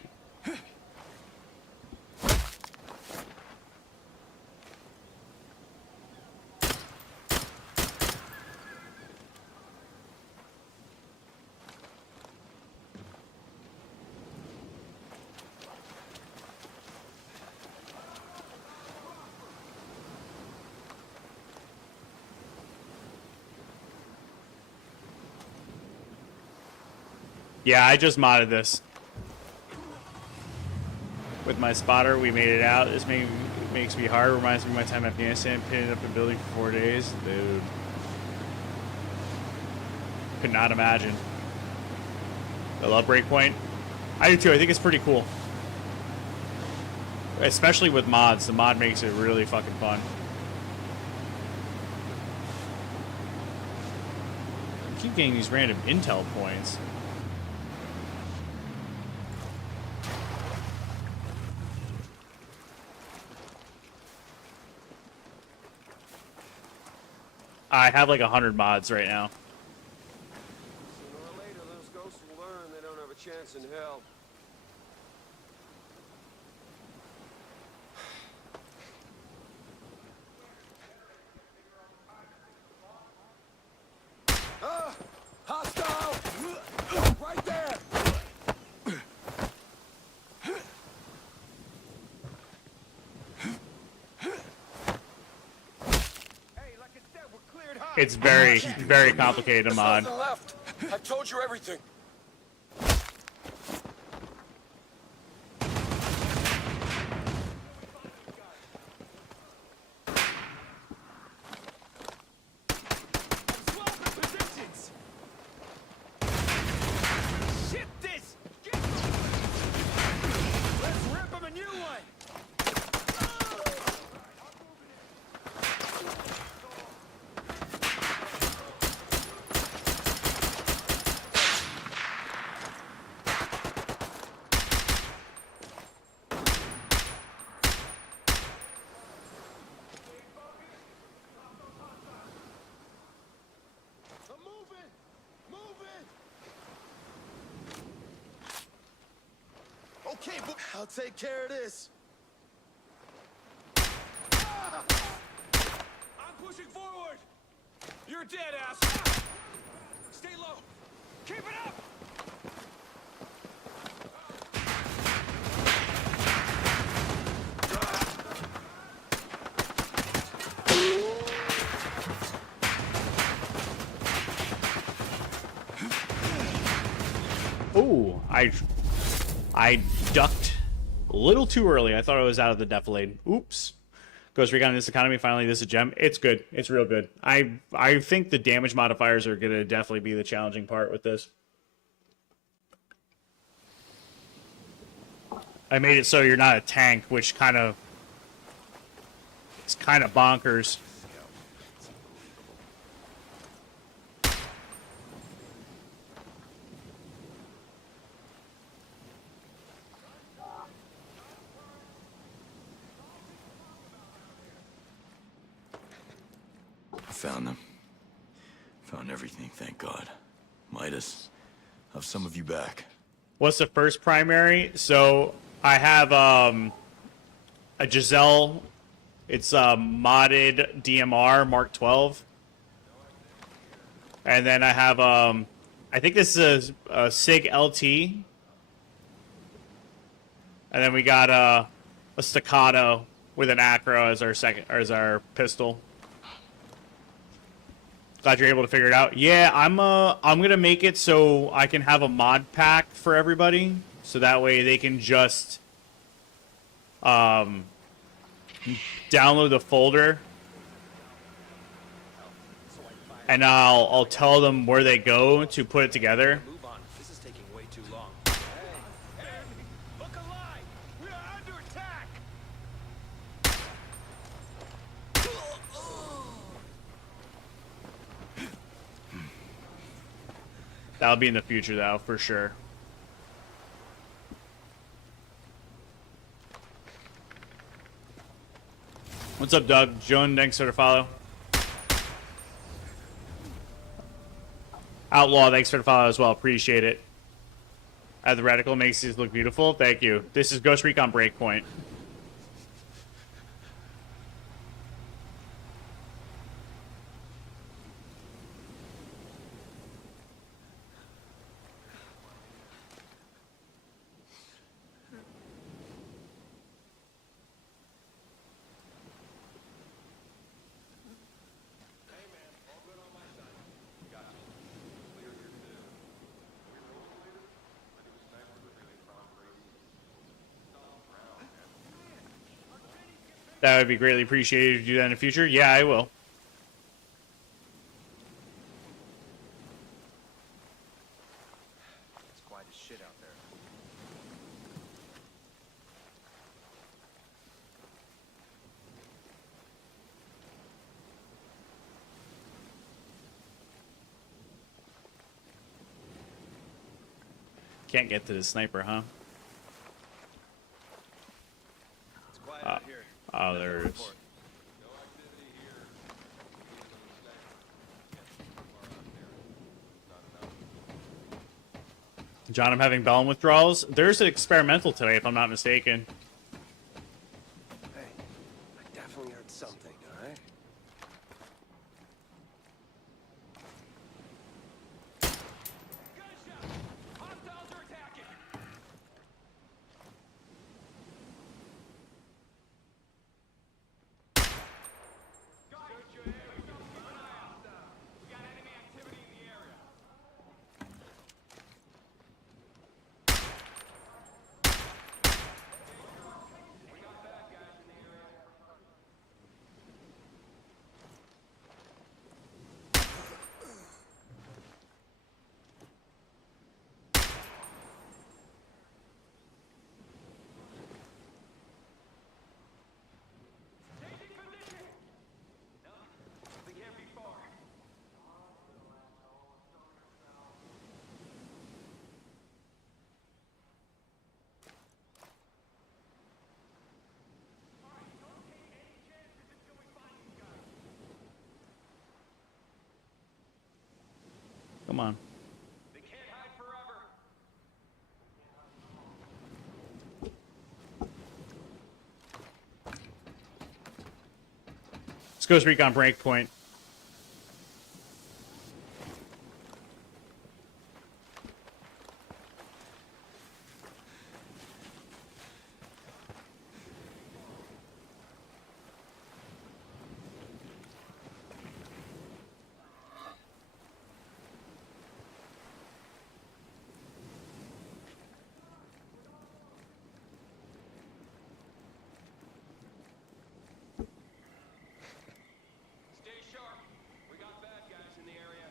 Yeah, I just modded this. With my spotter, we made it out. This makes me hard. Reminds me of my time in Afghanistan, pinned up a building for 4 days. Dude. Could not imagine. I love Breakpoint. I do too. I think it's pretty cool. Especially with mods. The mod makes it really fucking fun. I keep getting these random intel points. I have like 100 mods right now. Sooner or later, those ghosts will learn they don't have a chance in hell. Ah! Hostile! Right there! It's very, very complicated to mod. There's nothing left. I've told you everything. Shit this! Let's rip him a new one! I'm moving! Moving! Okay, but I'll take care of this. I'm pushing forward! You're dead, ass! Stay low! Keep it up! Ooh, I ducked a little too early. I thought I was out of the defilade. Oops. Ghost Recon in this economy, finally this is a gem. It's good. It's real good. I think the damage modifiers are gonna definitely be the challenging part with this. I made it so you're not a tank, which it's kind of bonkers. Found them. Found everything, thank God. Midas, have some of you back. What's the first primary? So I have a Giselle. It's a modded DMR Mark 12. And then I have I think this is a SIG LT. And then we got a Staccato with an Acro as our pistol. Glad you're able to figure it out. Yeah, I'm gonna make it so I can have a mod pack for everybody, so that way they can just download the folder, and I'll tell them where they go to put it together. Move on. This is taking way too long. Hey, look alive! We are under attack! That'll be in the future, though, for sure. What's up, Doug? Joan, thanks for the follow. Outlaw, thanks for the follow as well. Appreciate it. The reticle makes these look beautiful. Thank you. This is Ghost Recon Breakpoint. That would be greatly appreciated if you do that in the future. Yeah, I will. It's quiet as shit out there. Can't get to the sniper, huh? It's quiet out here. Oh, there's... John, I'm having bowel withdrawals. There's an experimental today, if I'm not mistaken. Hey, I definitely heard something, all right? Gunshot! Hostiles are attacking! Come on. They can't hide forever. Let's go recon breakpoint. Stay sharp. We got bad guys in the area.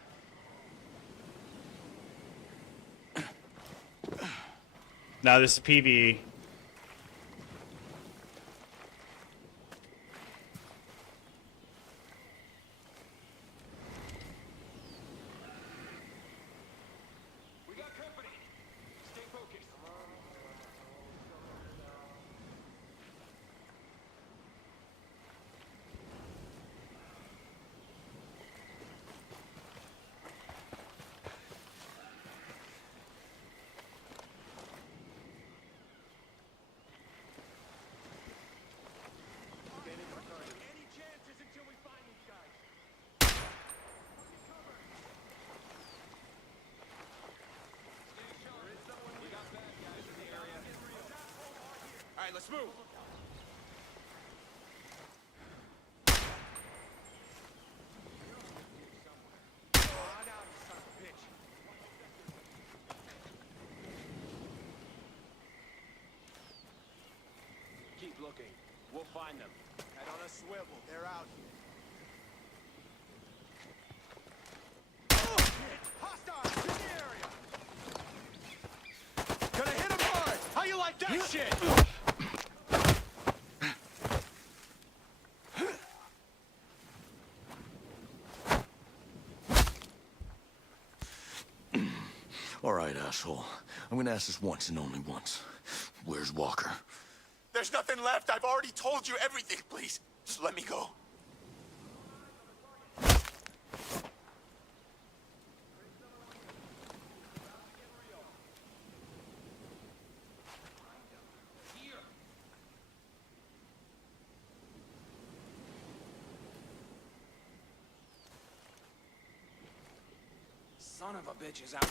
Now this is PvE. We got company. Stay focused. Any chances until we find these guys? We got bad guys in the area. All right, let's move. Keep looking. We'll find them. Head on a swivel. They're out here. Oh, shit! Hostiles in the area! Gonna hit him hard! How you like that shit? All right, asshole. I'm gonna ask this once and only once. Where's Walker? There's nothing left. I've already told you everything. Please, just let me go. Son of a bitch is out.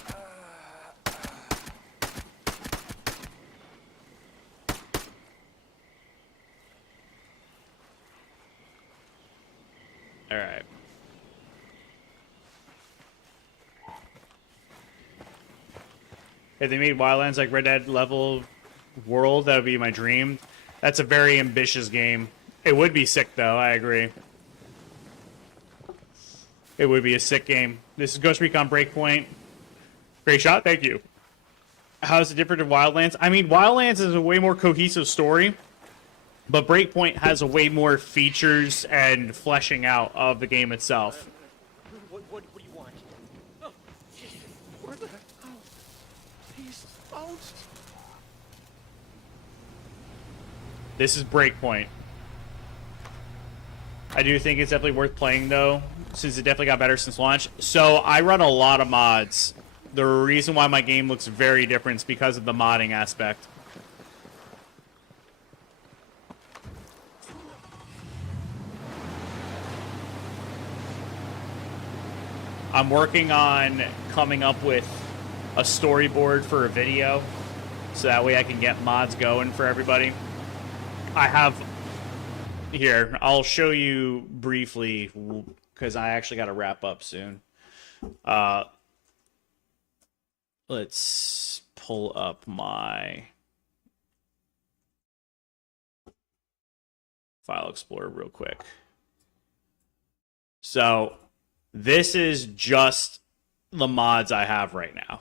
All right. If they made Wildlands like Red Dead level world, that would be my dream. That's a very ambitious game. It would be sick, though. I agree. It would be a sick game. This is Ghost Recon Breakpoint. Great shot. Thank you. How is it different than Wildlands? I mean, Wildlands is a way more cohesive story, but Breakpoint has a way more features and fleshing out of the game itself. What do you want? Oh, where the hell? He's bounced. This is Breakpoint. I do think it's definitely worth playing, though, since it definitely got better since launch. So I run a lot of mods. The reason why my game looks very different is because of the modding aspect. I'm working on coming up with a storyboard for a video, so that way I can get mods going for everybody. I have... Here, I'll show you briefly, because I actually got to wrap up soon. Let's pull up my File Explorer real quick. So, this is just the mods I have right now.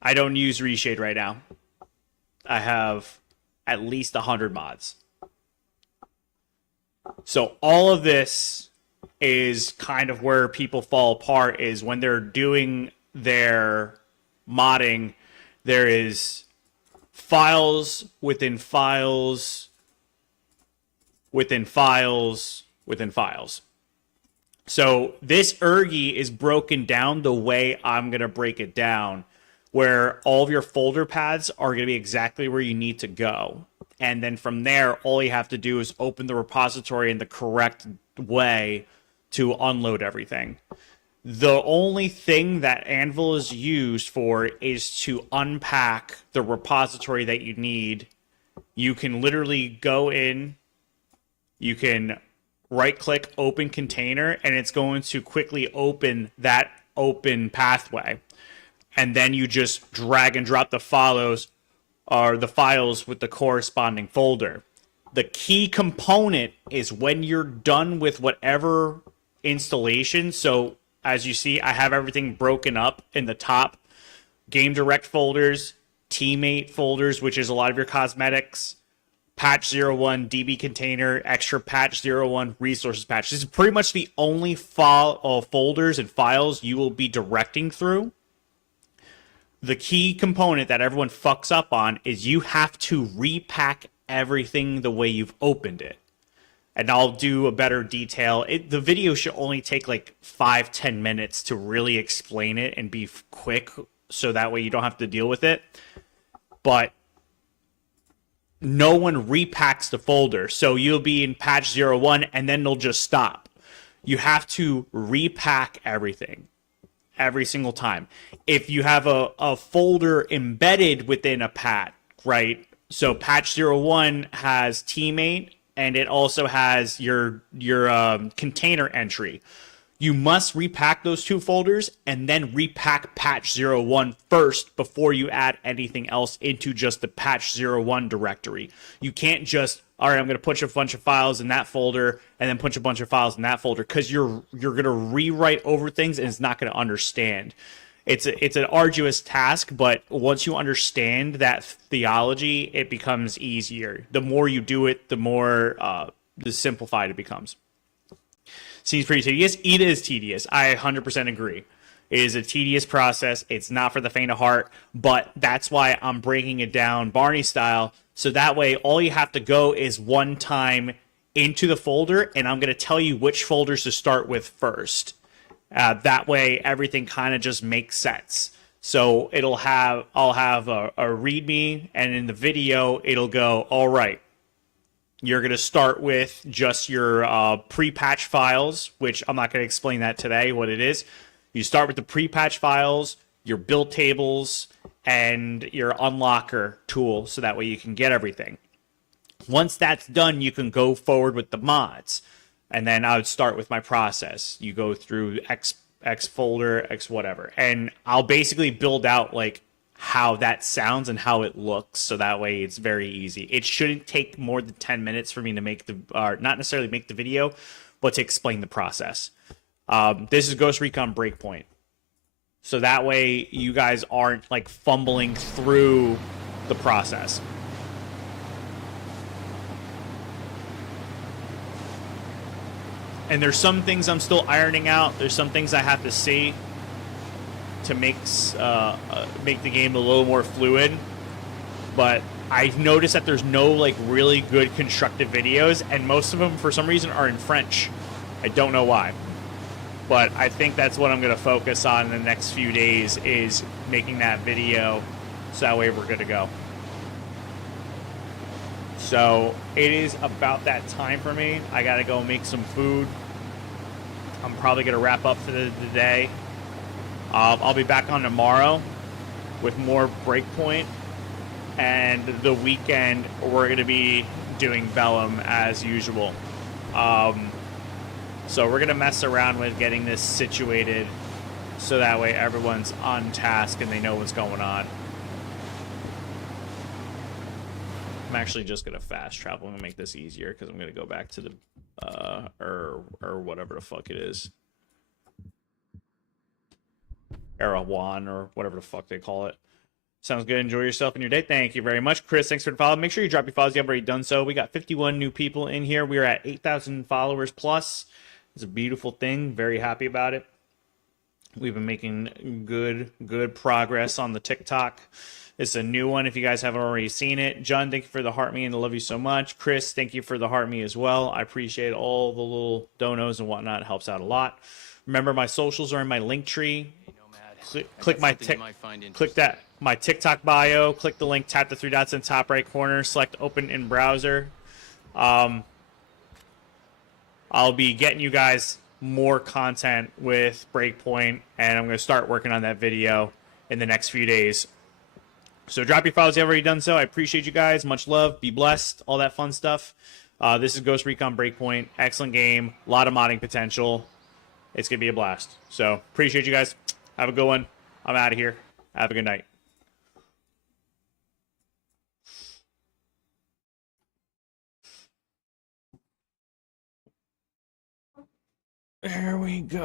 I don't use Reshade right now. I have at least 100 mods. So all of this is kind of where people fall apart, is when they're doing their modding, there is files within files within files within files. So this ERGI is broken down the way I'm going to break it down, where all of your folder paths are going to be exactly where you need to go. And then from there, all you have to do is open the repository in the correct way to unload everything. The only thing that Anvil is used for is to unpack the repository that you need. You can literally go in, you can right-click Open Container, and it's going to quickly open that open pathway. And then you just drag and drop the files with the corresponding folder. The key component is when you're done with whatever installation. So as you see, I have everything broken up in the top. Game Direct folders, Teammate folders, which is a lot of your cosmetics, Patch 01, DB Container, Extra Patch 01, Resources Patch. This is pretty much the only folders and files you will be directing through. The key component that everyone fucks up on is you have to repack everything the way you've opened it. And I'll do a better detail. The video should only take like 5-10 minutes to really explain it and be quick, so that way you don't have to deal with it. But no one repacks the folder. So you'll be in patch 01 and then they'll just stop. You have to repack everything every single time. If you have a folder embedded within a pat, right? So patch 01 has Teammate, and it also has your container entry. You must repack those two folders and then repack patch 01 first before you add anything else into just the patch 01 directory. You can't just, all right, I'm going to put a bunch of files in that folder and then put a bunch of files in that folder, because you're going to rewrite over things and it's not going to understand. It's an arduous task, but once you understand that theology, it becomes easier. The more you do it, the more the simplified it becomes. Seems pretty tedious. It is tedious. I 100% agree. It is a tedious process. It's not for the faint of heart, but that's why I'm breaking it down Barney style. So that way, all you have to go is one time into the folder, and I'm going to tell you which folders to start with first. That way, everything kind of just makes sense. So I'll have a README, and in the video, it'll go, all right, you're going to start with just your pre-patch files, which I'm not going to explain that today, what it is. You start with the pre-patch files, your build tables, and your unlocker tool, so that way you can get everything. Once that's done, you can go forward with the mods. And then I would start with my process. You go through X folder, X whatever. And I'll basically build out like how that sounds and how it looks, so that way it's very easy. It shouldn't take more than 10 minutes for me to make the, not necessarily make the video, but to explain the process. This is Ghost Recon Breakpoint. So that way you guys aren't like fumbling through the process. And there's some things I'm still ironing out. There's some things I have to see to make the game a little more fluid. But I noticed that there's no like really good constructive videos, and most of them for some reason are in French. I don't know why. But I think that's what I'm going to focus on in the next few days, is making that video, so that way we're good to go. So it is about that time for me. I got to go make some food. I'm probably going to wrap up for the day. I'll be back on tomorrow with more Breakpoint. And the weekend, we're going to be doing Vellum as usual. So we're going to mess around with getting this situated so that way everyone's on task and they know what's going on. I'm actually just going to fast travel and make this easier because I'm going to go back to the, or whatever the fuck it is. Erewhon or whatever the fuck they call it. Sounds good. Enjoy yourself and your day. Thank you very much, Chris. Thanks for the follow. Make sure you drop your follows if you haven't already done so. We got 51 new people in here. We are at 8,000 followers plus. It's a beautiful thing. Very happy about it. We've been making good progress on the TikTok. It's a new one if you guys haven't already seen it. John, thank you for the heart me and I love you so much. Chris, thank you for the heart me as well. I appreciate all the little donos and whatnot. It helps out a lot. Remember, my socials are in my link tree. Click my my TikTok bio. Click the link. Tap the three dots in the top right corner. Select open in browser. I'll be getting you guys more content with Breakpoint, and I'm going to start working on that video in the next few days. So drop your files if you've already done so. I appreciate you guys. Much love. Be blessed. All that fun stuff. This is Ghost Recon Breakpoint. Excellent game. A lot of modding potential. It's going to be a blast. So appreciate you guys. Have a good one. I'm out of here. Have a good night. There we go.